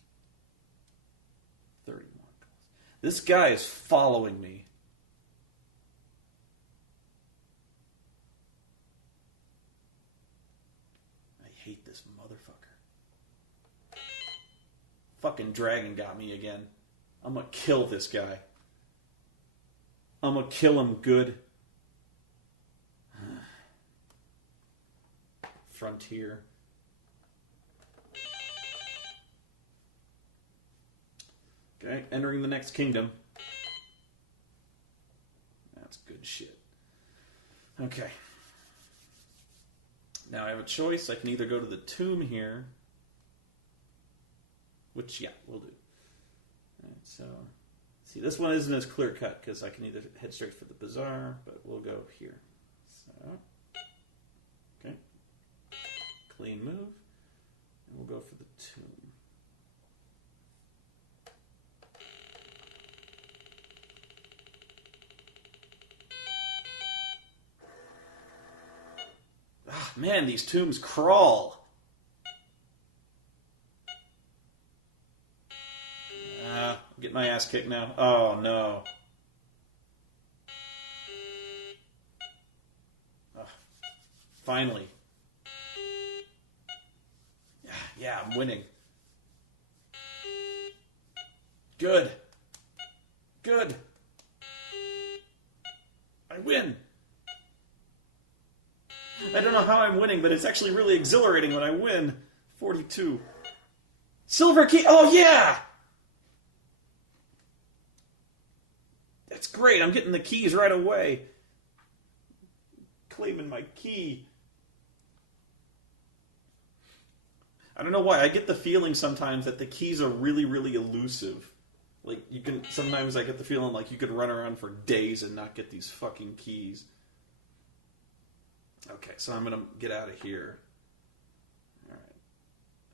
31 goals. This guy is following me. I hate this motherfucker. Fucking dragon got me again. I'm going to kill this guy. I'm going to kill him good. Frontier. Okay, entering the next kingdom. That's good shit. Okay. Now I have a choice. I can either go to the tomb here, which, yeah, we'll do. Alright, so, see, this one isn't as clear cut because I can either head straight for the bazaar, but we'll go here. So, okay. clean move. And we'll go for the tomb. Ah, man, these tombs crawl. Get my ass kicked now. Oh, no. Finally. Yeah, I'm winning. Good. Good. I win. I don't know how I'm winning, but it's actually really exhilarating when I win. 42. Silver key. Oh, yeah! That's great. I'm getting the keys right away. Claiming my key. I don't know why. I get the feeling sometimes that the keys are really, really elusive. Like, sometimes I get the feeling like you could run around for days and not get these fucking keys. Okay, so I'm going to get out of here. Alright.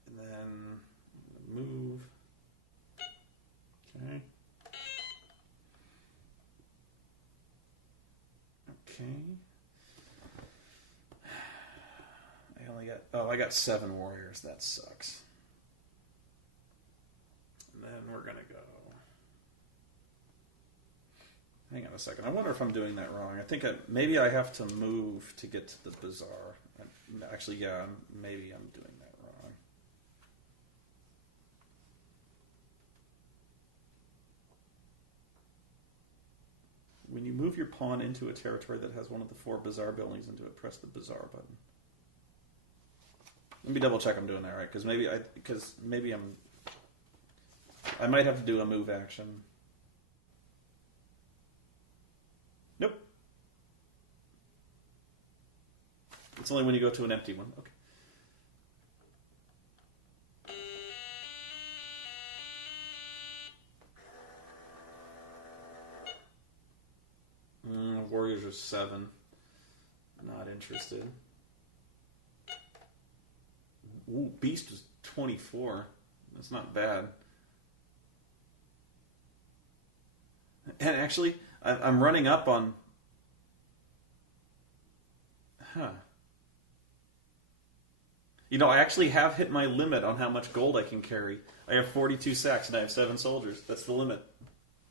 And then move. Okay. Okay. I got 7 warriors. That sucks. And then we're gonna go. Hang on a second. I wonder if I'm doing that wrong. I think maybe I have to move to get to the bazaar. Actually, yeah, maybe I'm doing that wrong. When you move your pawn into a territory that has one of the 4 bazaar buildings into it, press the bazaar button. Let me double check I'm doing that right, because maybe I might have to do a move action. Nope. It's only when you go to an empty one. Okay. Warriors are 7. Not interested. Ooh, Beast was 24. That's not bad. And actually, I'm running up on... Huh. You know, I actually have hit my limit on how much gold I can carry. I have 42 sacks and I have 7 soldiers. That's the limit.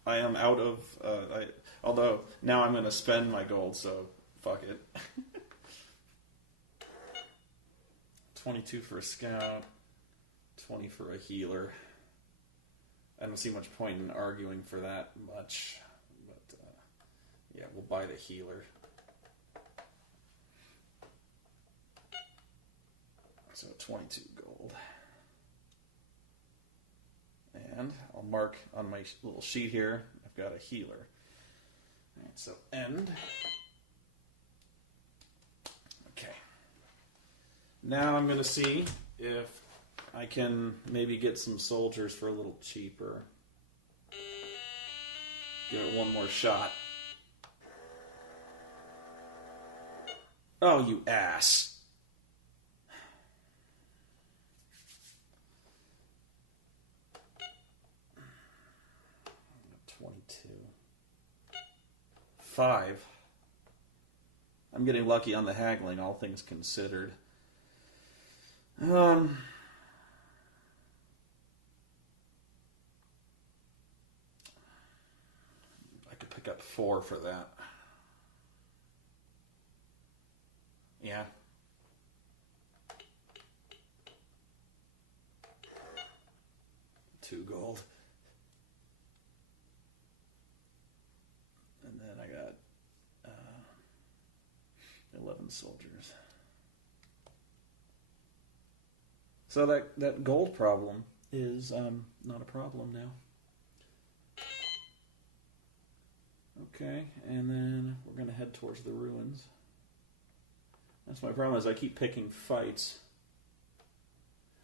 I am out of... although, now I'm going to spend my gold, so fuck it. 22 for a scout, 20 for a healer. I don't see much point in arguing for that much, but yeah, we'll buy the healer. So 22 gold. And I'll mark on my little sheet here, I've got a healer. Alright, so end. Okay. Now I'm going to see if I can maybe get some soldiers for a little cheaper. Give it one more shot. Oh, you ass. $22. $5. I'm getting lucky on the haggling, all things considered. I could pick up 4 for that. Yeah. $2 gold. And then I got 11 soldiers. So that gold problem is not a problem now. Okay, and then we're going to head towards the ruins. That's my problem, is I keep picking fights.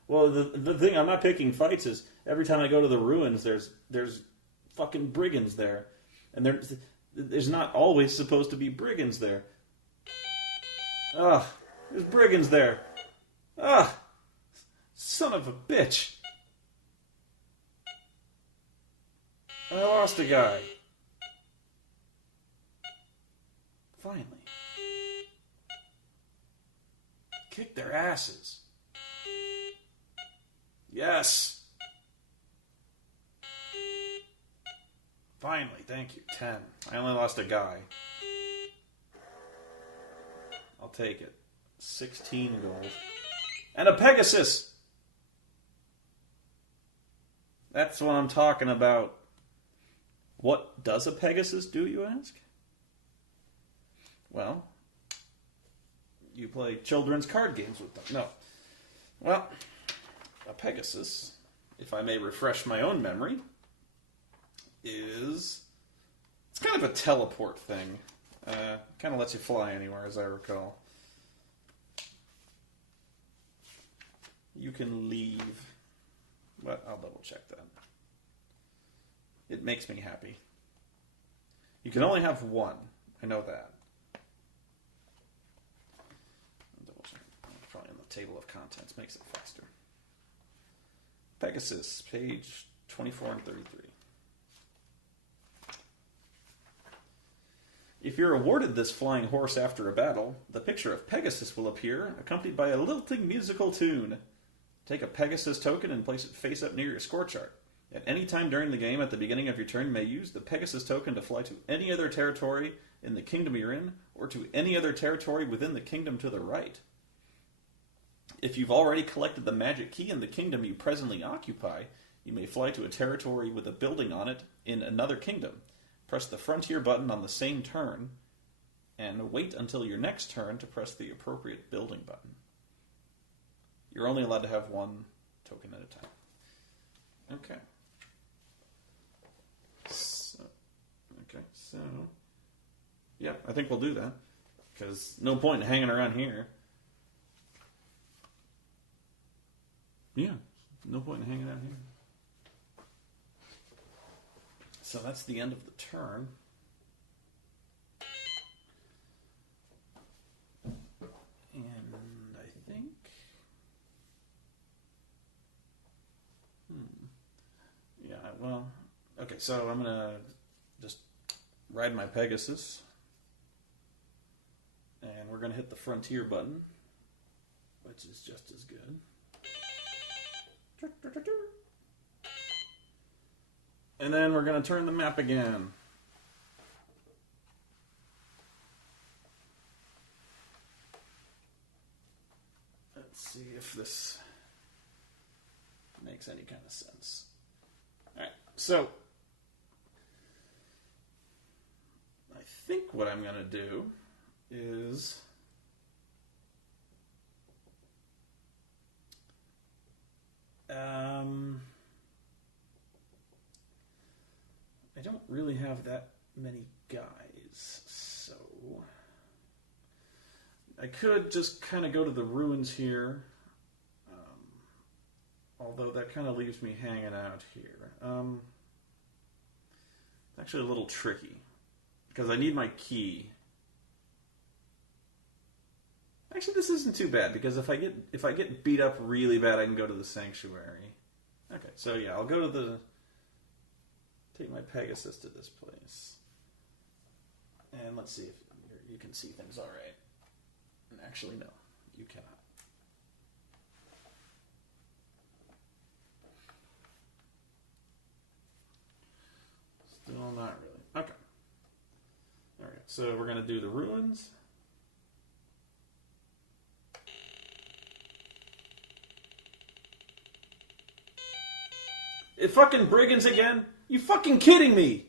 Well, the thing I'm not picking fights is every time I go to the ruins, there's fucking brigands there. And there's not always supposed to be brigands there. Ugh, there's brigands there. Ah! Son of a bitch! I lost a guy. Finally. Kick their asses. Yes! Finally, thank you. 10. I only lost a guy. I'll take it. 16 gold. And a Pegasus! That's what I'm talking about. What does a Pegasus do, you ask? Well, you play children's card games with them. No. Well, a Pegasus, if I may refresh my own memory, it's kind of a teleport thing. Kind of lets you fly anywhere, as I recall. You can leave. But I'll double check that. It makes me happy. You can only have one. I know that. I'll double check. It's probably in the table of contents. Makes it faster. Pegasus, page 24 and 33. If you're awarded this flying horse after a battle, the picture of Pegasus will appear, accompanied by a lilting musical tune. Take a Pegasus token and place it face up near your score chart. At any time during the game, at the beginning of your turn, you may use the Pegasus token to fly to any other territory in the kingdom you're in, or to any other territory within the kingdom to the right. If you've already collected the magic key in the kingdom you presently occupy, you may fly to a territory with a building on it in another kingdom. Press the Frontier button on the same turn, and wait until your next turn to press the appropriate building button. You're only allowed to have one token at a time. Okay. So, yeah, I think we'll do that. Because no point in hanging around here. Yeah, no point in hanging out here. So that's the end of the turn. And I think... Yeah, well... Okay, so I'm going to just ride my Pegasus. And we're going to hit the Frontier button, which is just as good. And then we're going to turn the map again. Let's see if this makes any kind of sense. Alright, so I think what I'm going to do is I don't really have that many guys, so I could just kind of go to the ruins here, although that kind of leaves me hanging out here. It's actually a little tricky, because I need my key. Actually, this isn't too bad, because if I get beat up really bad, I can go to the Sanctuary. Okay, so yeah, I'll go to take my Pegasus to this place. And let's see if you can see things all right. And actually, no, you cannot. Still not really. Okay. All right, so we're going to do the ruins. It fucking brigands again? You fucking kidding me?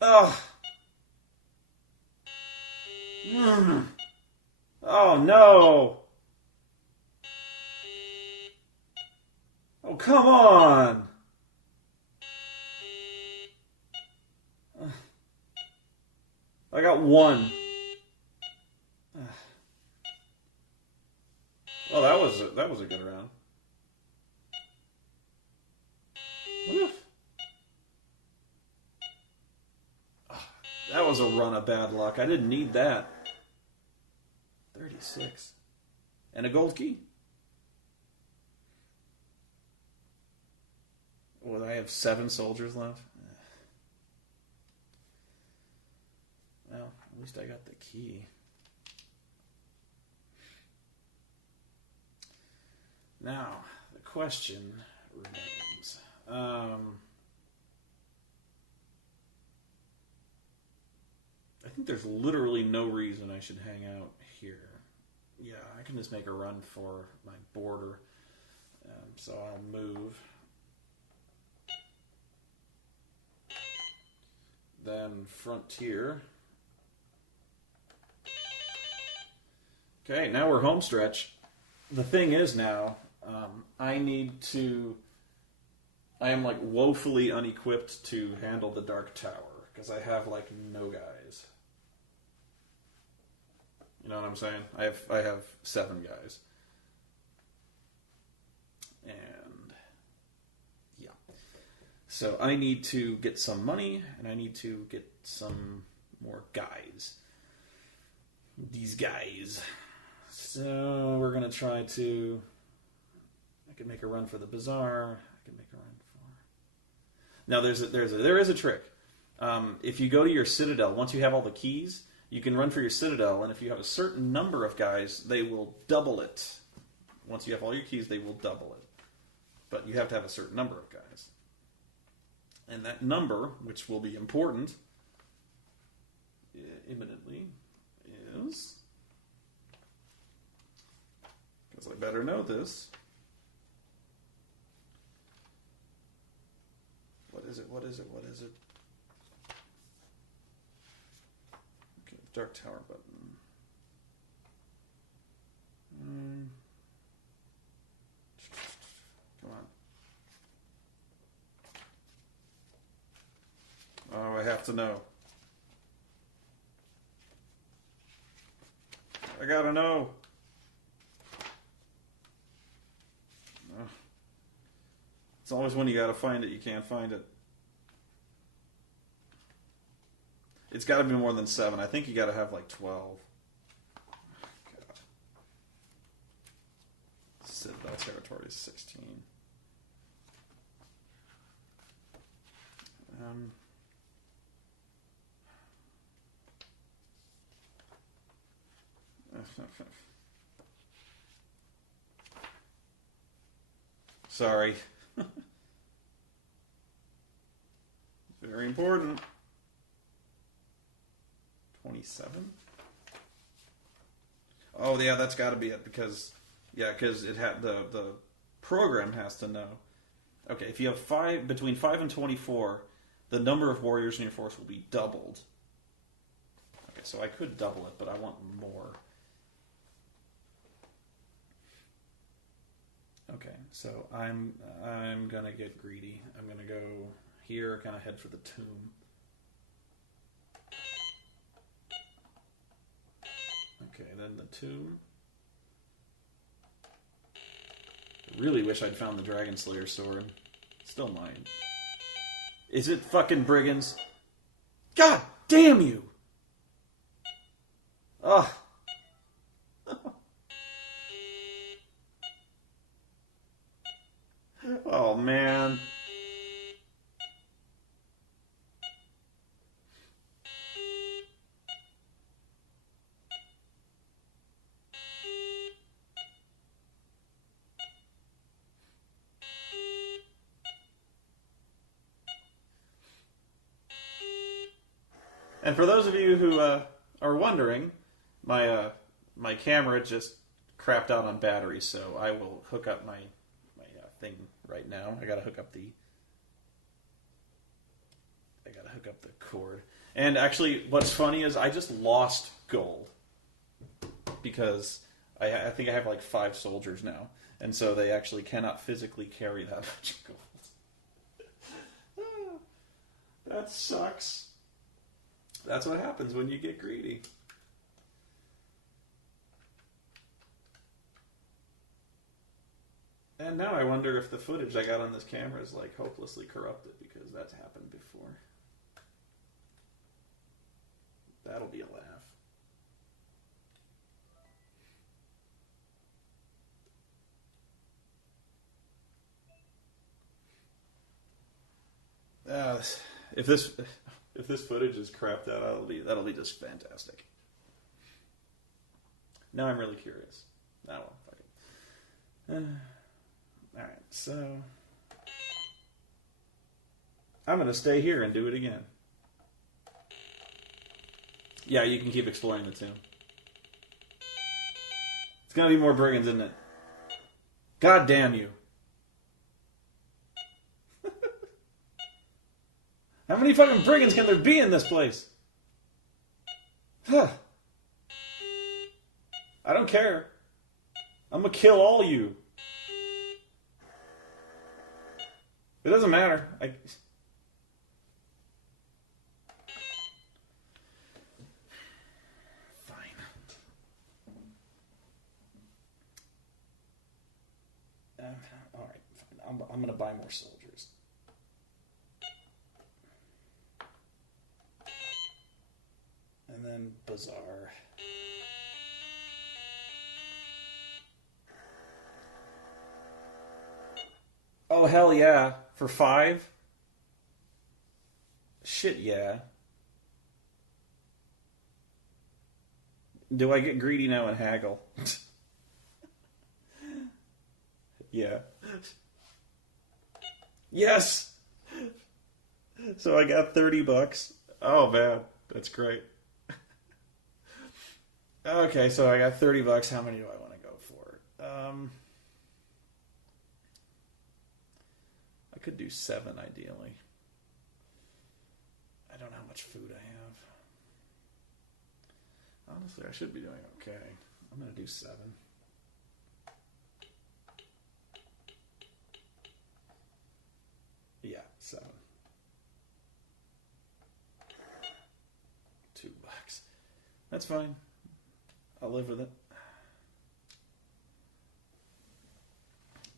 Ugh. Oh no. Oh, come on. I got one. Well, that was a good round. Oof. That was a run of bad luck. I didn't need that. 36. And a gold key. Well, I have 7 soldiers left. Well, at least I got the key. Now, the question remains. I think there's literally no reason I should hang out here. Yeah, I can just make a run for my border. So I'll move. Then frontier. Okay, now we're home stretch. The thing is now, I am like woefully unequipped to handle the Dark Tower because I have like no guys. You know what I'm saying? I have 7 guys. And yeah. So I need to get some money and I need to get some more guys. These guys. So we're gonna try to. I can make a run for the bazaar. I can make a run for. Now there is a trick. If you go to your citadel, once you have all the keys, you can run for your citadel, and if you have a certain number of guys, they will double it. Once you have all your keys, they will double it. But you have to have a certain number of guys, and that number, which will be important, imminently, is. Because I better know this. What is it? Okay, Dark Tower button. Come on. Oh, I have to know. I gotta know. It's always when you gotta find it, you can't find it. It's gotta be more than 7. I think you gotta have like 12. God. Citadel territory is 16. Sorry. Very important. 27? Oh, yeah, that's got to be it because it had the program has to know. Okay, if you have between 5 and 24, the number of warriors in your force will be doubled. Okay, so I could double it, but I want more. Okay, so I'm gonna get greedy. I'm gonna go here, kind of head for the tomb. Okay, then the tomb. I really wish I'd found the Dragon Slayer sword. Still mine. Is it fucking brigands? God damn you! Ugh. Oh, man. And for those of you who are wondering, my camera just crapped out on batteries, so I will hook up my thing right now. I gotta hook up the cord. And actually, what's funny is I just lost gold because I think I have like 5 soldiers now, and so they actually cannot physically carry that much gold. That sucks. That's what happens when you get greedy. And now I wonder if the footage I got on this camera is like hopelessly corrupted because that's happened before. That'll be a laugh. If this footage is crapped out, that'll be just fantastic. Now I'm really curious. Oh well, fuck it. Alright, so I'm gonna stay here and do it again. Yeah, you can keep exploring the tomb. It's gonna be more brigands, isn't it? God damn you. How many fucking brigands can there be in this place? Huh. I don't care. I'm gonna kill all you. It doesn't matter. Fine. Alright, fine. I'm gonna buy more soldiers. And then Bazaar. Oh, hell yeah. For 5? Shit, yeah. Do I get greedy now and haggle? Yeah. Yes! So I got $30. Oh, man. That's great. Okay, so I got $30. How many do I want to go for? I could do 7, ideally. I don't know how much food I have. Honestly, I should be doing okay. I'm going to do 7. Yeah, 7. $2. That's fine. I'll live with it.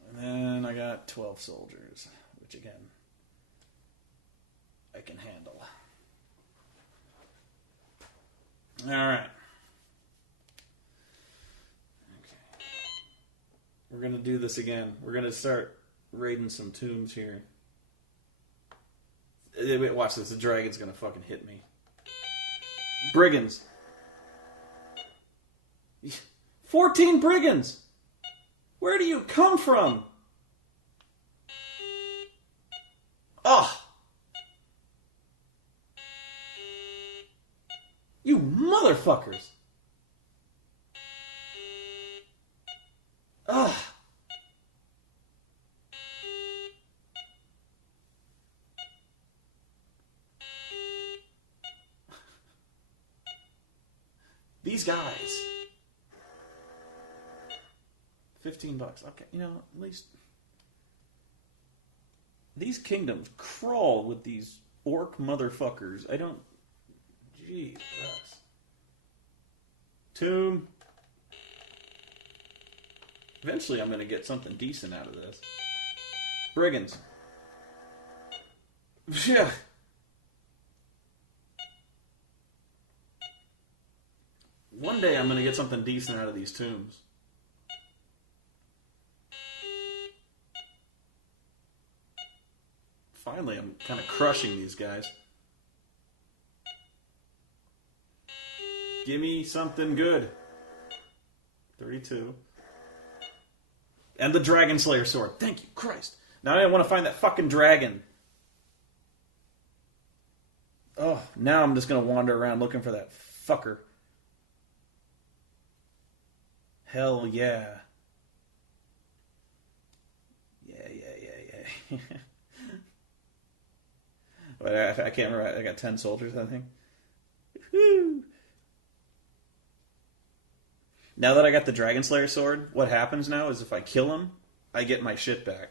And then I got 12 soldiers, which again, I can handle. Alright. Okay. We're going to do this again. We're going to start raiding some tombs here. Wait, watch this. The dragon's going to fucking hit me. Brigands. 14 brigands! Where do you come from? Ugh! You motherfuckers! Ugh! These guys. $15. Okay, you know, at least these kingdoms crawl with these orc motherfuckers. I don't. Jesus. Tomb. Eventually, I'm going to get something decent out of this. Brigands. Yeah. One day, I'm going to get something decent out of these tombs. Finally, I'm kind of crushing these guys. Give me something good. 32. And the Dragon Slayer sword. Thank you, Christ. Now I want to find that fucking dragon. Oh, now I'm just going to wander around looking for that fucker. Hell yeah. Yeah. But I can't remember. I got 10 soldiers, I think. Woo! Now that I got the Dragon Slayer sword, what happens now is if I kill him, I get my shit back.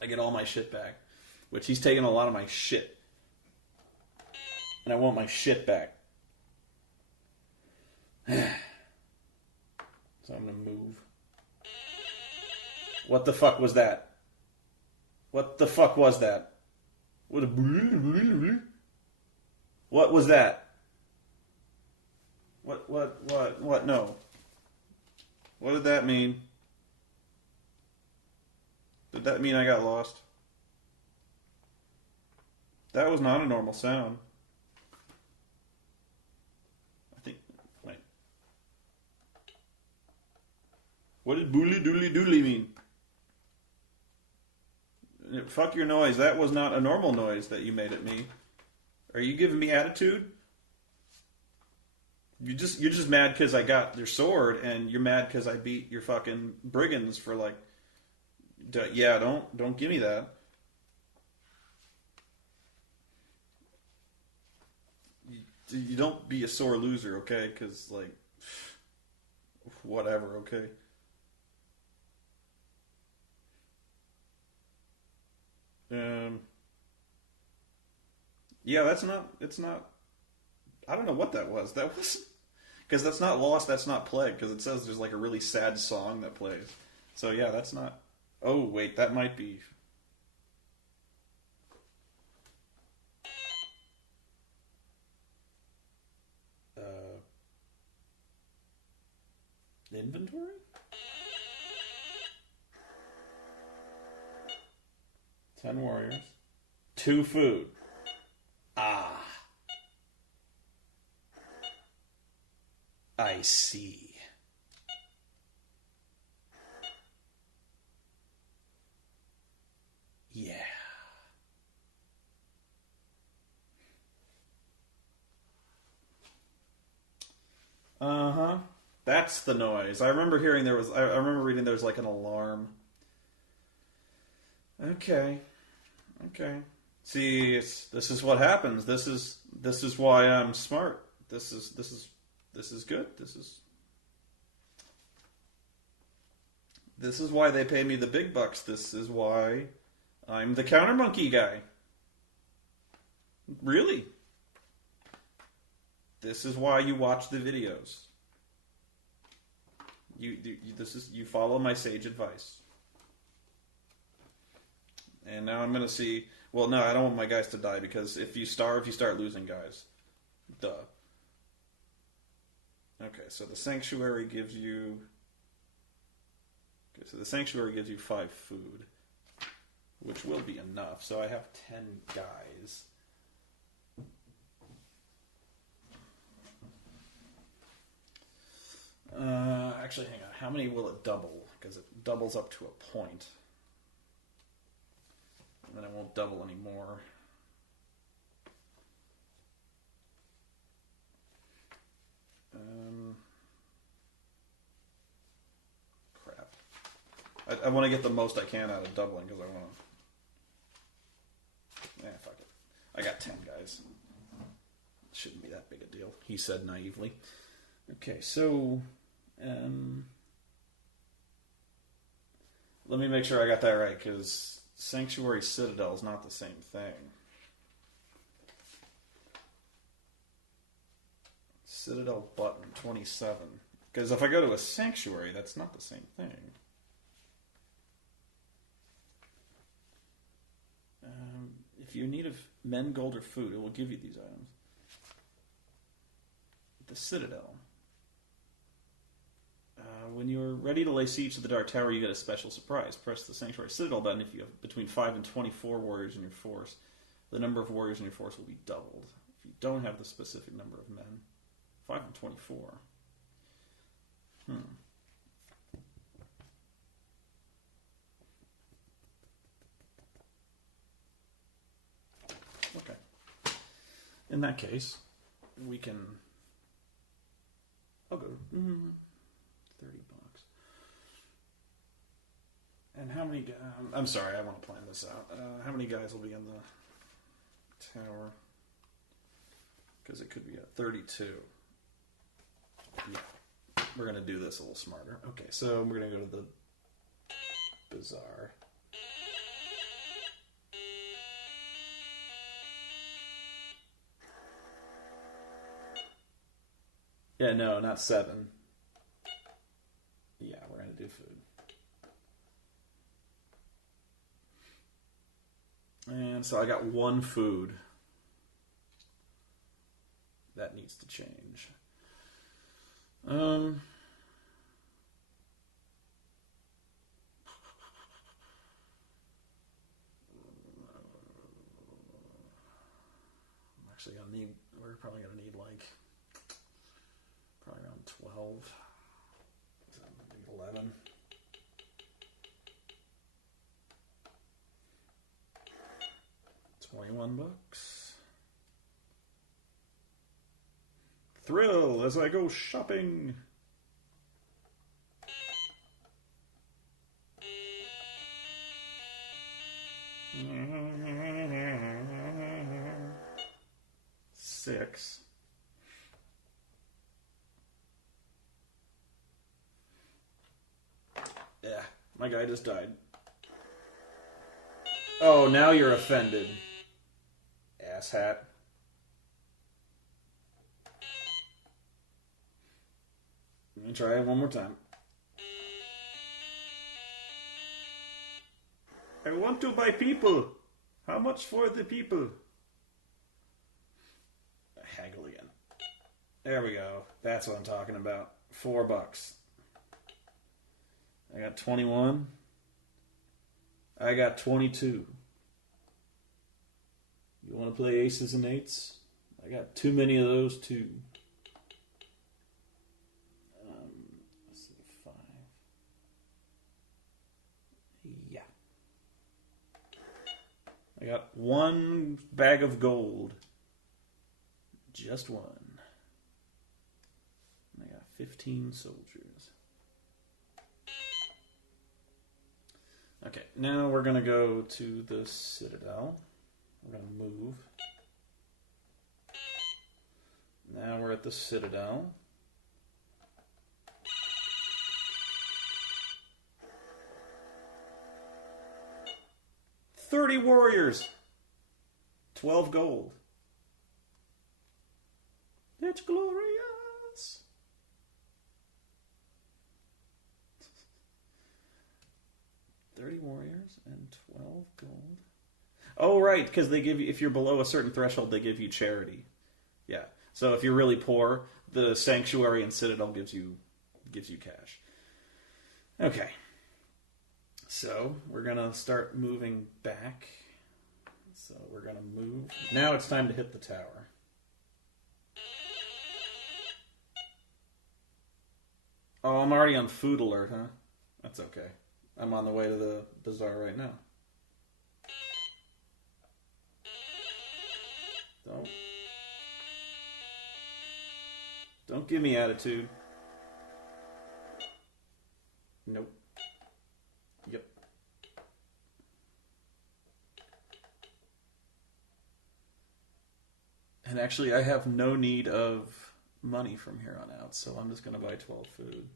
I get all my shit back. Which he's taking a lot of my shit. And I want my shit back. So I'm going to move. What the fuck was that? What the fuck was that? What was that? What? No. What did that mean? Did that mean I got lost? That was not a normal sound. I think... Wait. What did boodly doodly doodly mean? Fuck your noise. That was not a normal noise that you made at me. Are you giving me attitude? You're just mad because I got your sword, and you're mad because I beat your fucking brigands for like... Yeah, don't give me that. You don't be a sore loser, okay? Because, like... Whatever, okay? Yeah, it's not... I don't know what that was. That was... Because that's not Lost, that's not Plague, because it says there's like a really sad song that plays. So yeah, that's not... Oh, wait, that might be... Inventory? 10 warriors. 2 food. Ah. I see. Yeah. Uh-huh. That's the noise. I remember hearing there was... I remember reading there was like an alarm. Okay. See, this is what happens. This is why I'm smart. This is good. This is why they pay me the big bucks. This is why I'm the counter monkey guy. Really. This is why you watch the videos. You follow my sage advice. And now I'm going to see... Well, no, I don't want my guys to die, because if you starve, you start losing guys. Duh. Okay, so the Sanctuary gives you... Okay, so the Sanctuary gives you 5 food, which will be enough. So I have 10 guys. Actually, hang on. How many will it double? Because it doubles up to a point. And then it won't double anymore. Crap. I want to get the most I can out of doubling, because I want to... fuck it. I got 10 guys. Shouldn't be that big a deal, he said naively. Okay, so... let me make sure I got that right, because Sanctuary Citadel is not the same thing. Citadel button 27. Because if I go to a Sanctuary, that's not the same thing. If you're in need of men, gold, or food, it will give you these items. The Citadel. When you're ready to lay siege to the Dark Tower, you get a special surprise. Press the Sanctuary Citadel button if you have between 5 and 24 warriors in your force. The number of warriors in your force will be doubled. If you don't have the specific number of men, 5 and 24. Okay. In that case, we can... I'll go... 30 bucks. And how many... I'm sorry, I want to plan this out. How many guys will be in the tower? Because it could be at 32. Yeah. We're going to do this a little smarter. Okay, so we're going to go to the bazaar. Yeah, no, not 7. Yeah, we're going to do food. And so I got 1 food. That needs to change. actually gonna need. We're probably gonna need like probably around 12. So maybe 11. $21. Thrill as I go shopping. $6. Yeah, my guy just died. Oh, now you're offended. Asshat. Let me try it one more time. I want to buy people. How much for the people? Haggle again. There we go. That's what I'm talking about. $4. I got 21. I got 22. You want to play aces and eights? I got too many of those too. Let's see, 5. Yeah. I got 1 bag of gold. Just 1. And I got 15 soldiers. Okay, now we're going to go to the Citadel. We're going to move. Now we're at the Citadel. $30 warriors. 12 gold. It's glorious. $30 warriors and 12 gold. Oh, right, because they give you, if you're below a certain threshold, they give you charity. Yeah. So if you're really poor, the Sanctuary and Citadel gives you cash. Okay. So we're gonna start moving back. So we're gonna move. Now it's time to hit the tower. Oh, I'm already on food alert, huh? That's okay. I'm on the way to the bazaar right now. Don't give me attitude. Nope. Yep. And actually, I have no need of money from here on out, so I'm just going to buy 12 food.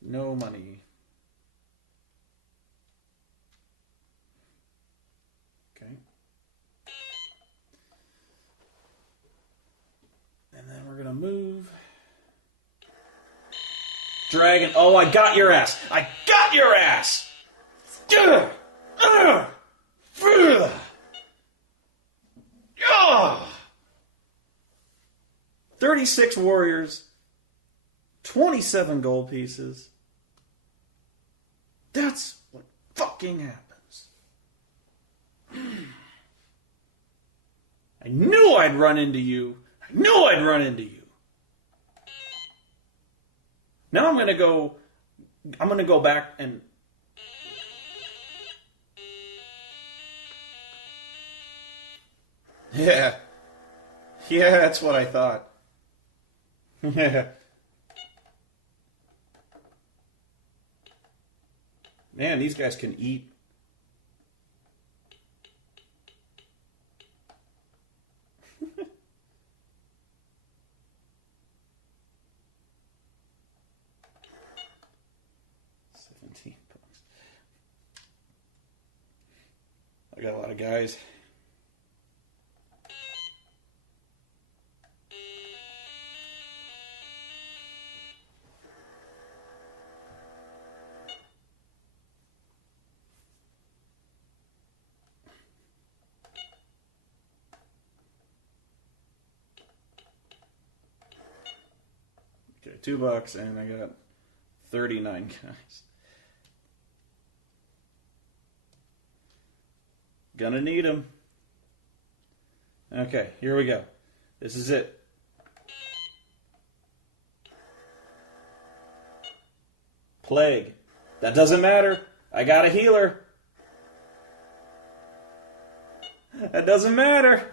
No money. Okay. And then we're going to move. Dragon. Oh, I got your ass. I got your ass. Ugh. Ugh. Ugh. Ugh. 36 warriors. 27 gold pieces. That's what fucking happens. I knew I'd run into you. I knew I'd run into you. Now I'm gonna go back and Yeah. Yeah, that's what I thought. Yeah. Man, these guys can eat. $17. I got a lot of guys. Okay, $2 and I got 39 guys. Gonna need them. Okay, here we go. This is it. Plague. That doesn't matter. I got a healer. That doesn't matter.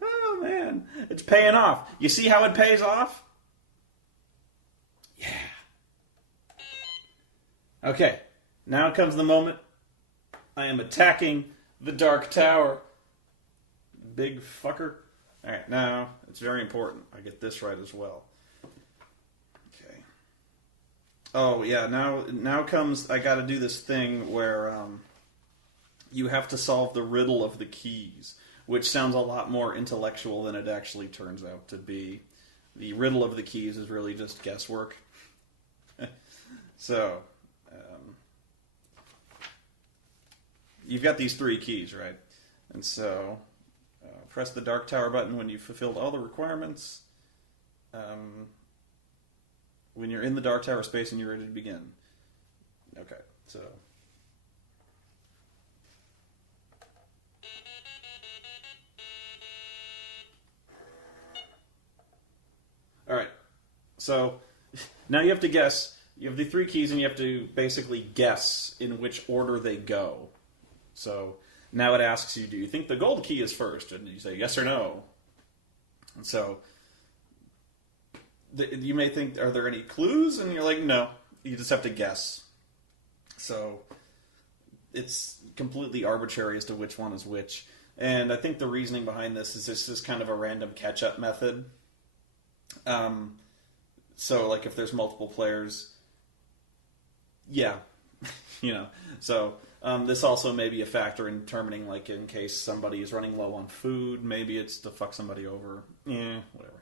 Oh, man. It's paying off. You see how it pays off? Yeah. Okay. Now comes the moment. I am attacking the Dark Tower. Big fucker. Alright, now, it's very important. I get this right as well. Okay. Oh, yeah, now comes... I gotta do this thing where, you have to solve the riddle of the keys, which sounds a lot more intellectual than it actually turns out to be. The riddle of the keys is really just guesswork. So, you've got these 3 keys, right? And so, press the Dark Tower button when you've fulfilled all the requirements. When you're in the Dark Tower space and you're ready to begin. Okay, so... Alright, so now you have to guess. You have the 3 keys and you have to basically guess in which order they go. So now it asks you, do you think the gold key is first? And you say yes or no. And so you may think, are there any clues? And you're like, no. You just have to guess. So it's completely arbitrary as to which one is which. And I think the reasoning behind this is this is kind of a random catch-up method. So, like, if there's multiple players, yeah, so, this also may be a factor in determining, like, in case somebody is running low on food, maybe it's to fuck somebody over, whatever.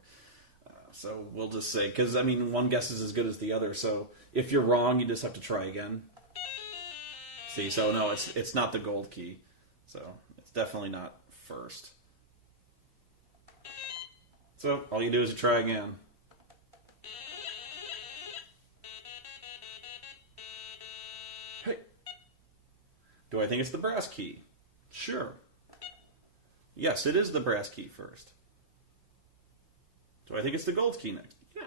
So, we'll just say, because, I mean, one guess is as good as the other, so, if you're wrong, you just have to try again. See, so, no, it's not the gold key, so, it's definitely not first. So, all you do is try again. Hey. Do I think it's the brass key? Sure. Yes, it is the brass key first. Do I think it's the gold key next? Yeah.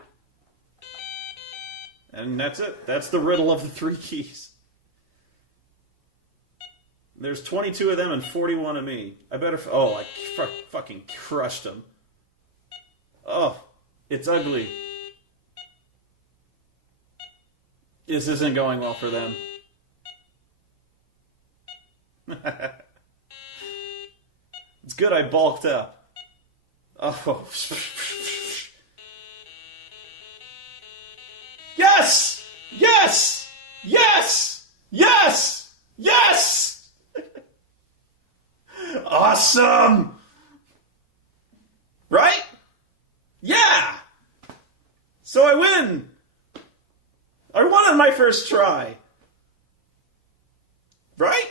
And that's it. That's the riddle of the 3 keys. There's 22 of them and 41 of me. I better... Oh, I fucking crushed them. Oh, it's ugly. This isn't going well for them. It's good I bulked up. Oh. Yes! Yes! Yes! Yes! Yes! Awesome! Right? Yeah! So I win! I won on my first try! Right?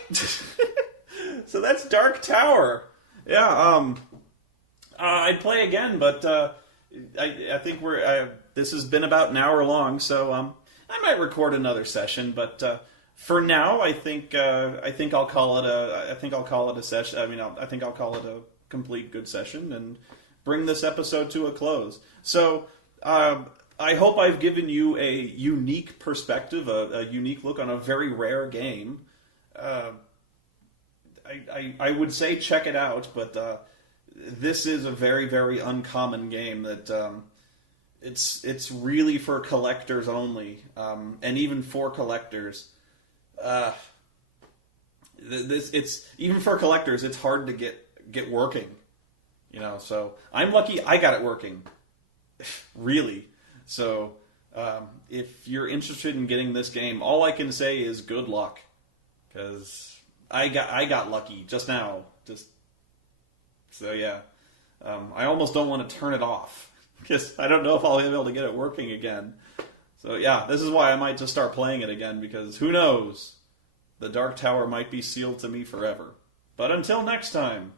So that's Dark Tower. Yeah, I'd play again, but I think this has been about an hour long, so I might record another session, but for now I think I'll call it a session. I mean, I think I'll call it a complete good session and bring this episode to a close. So, I hope I've given you a unique perspective, a unique look on a very rare game. I would say check it out, but this is a very, very uncommon game that it's really for collectors only, and even for collectors, it's even for collectors. It's hard to get working. So I'm lucky I got it working. Really. So, if you're interested in getting this game, all I can say is good luck. Because I got lucky just now. So yeah. I almost don't want to turn it off. Because I don't know if I'll be able to get it working again. So yeah, this is why I might just start playing it again. Because who knows? The Dark Tower might be sealed to me forever. But until next time.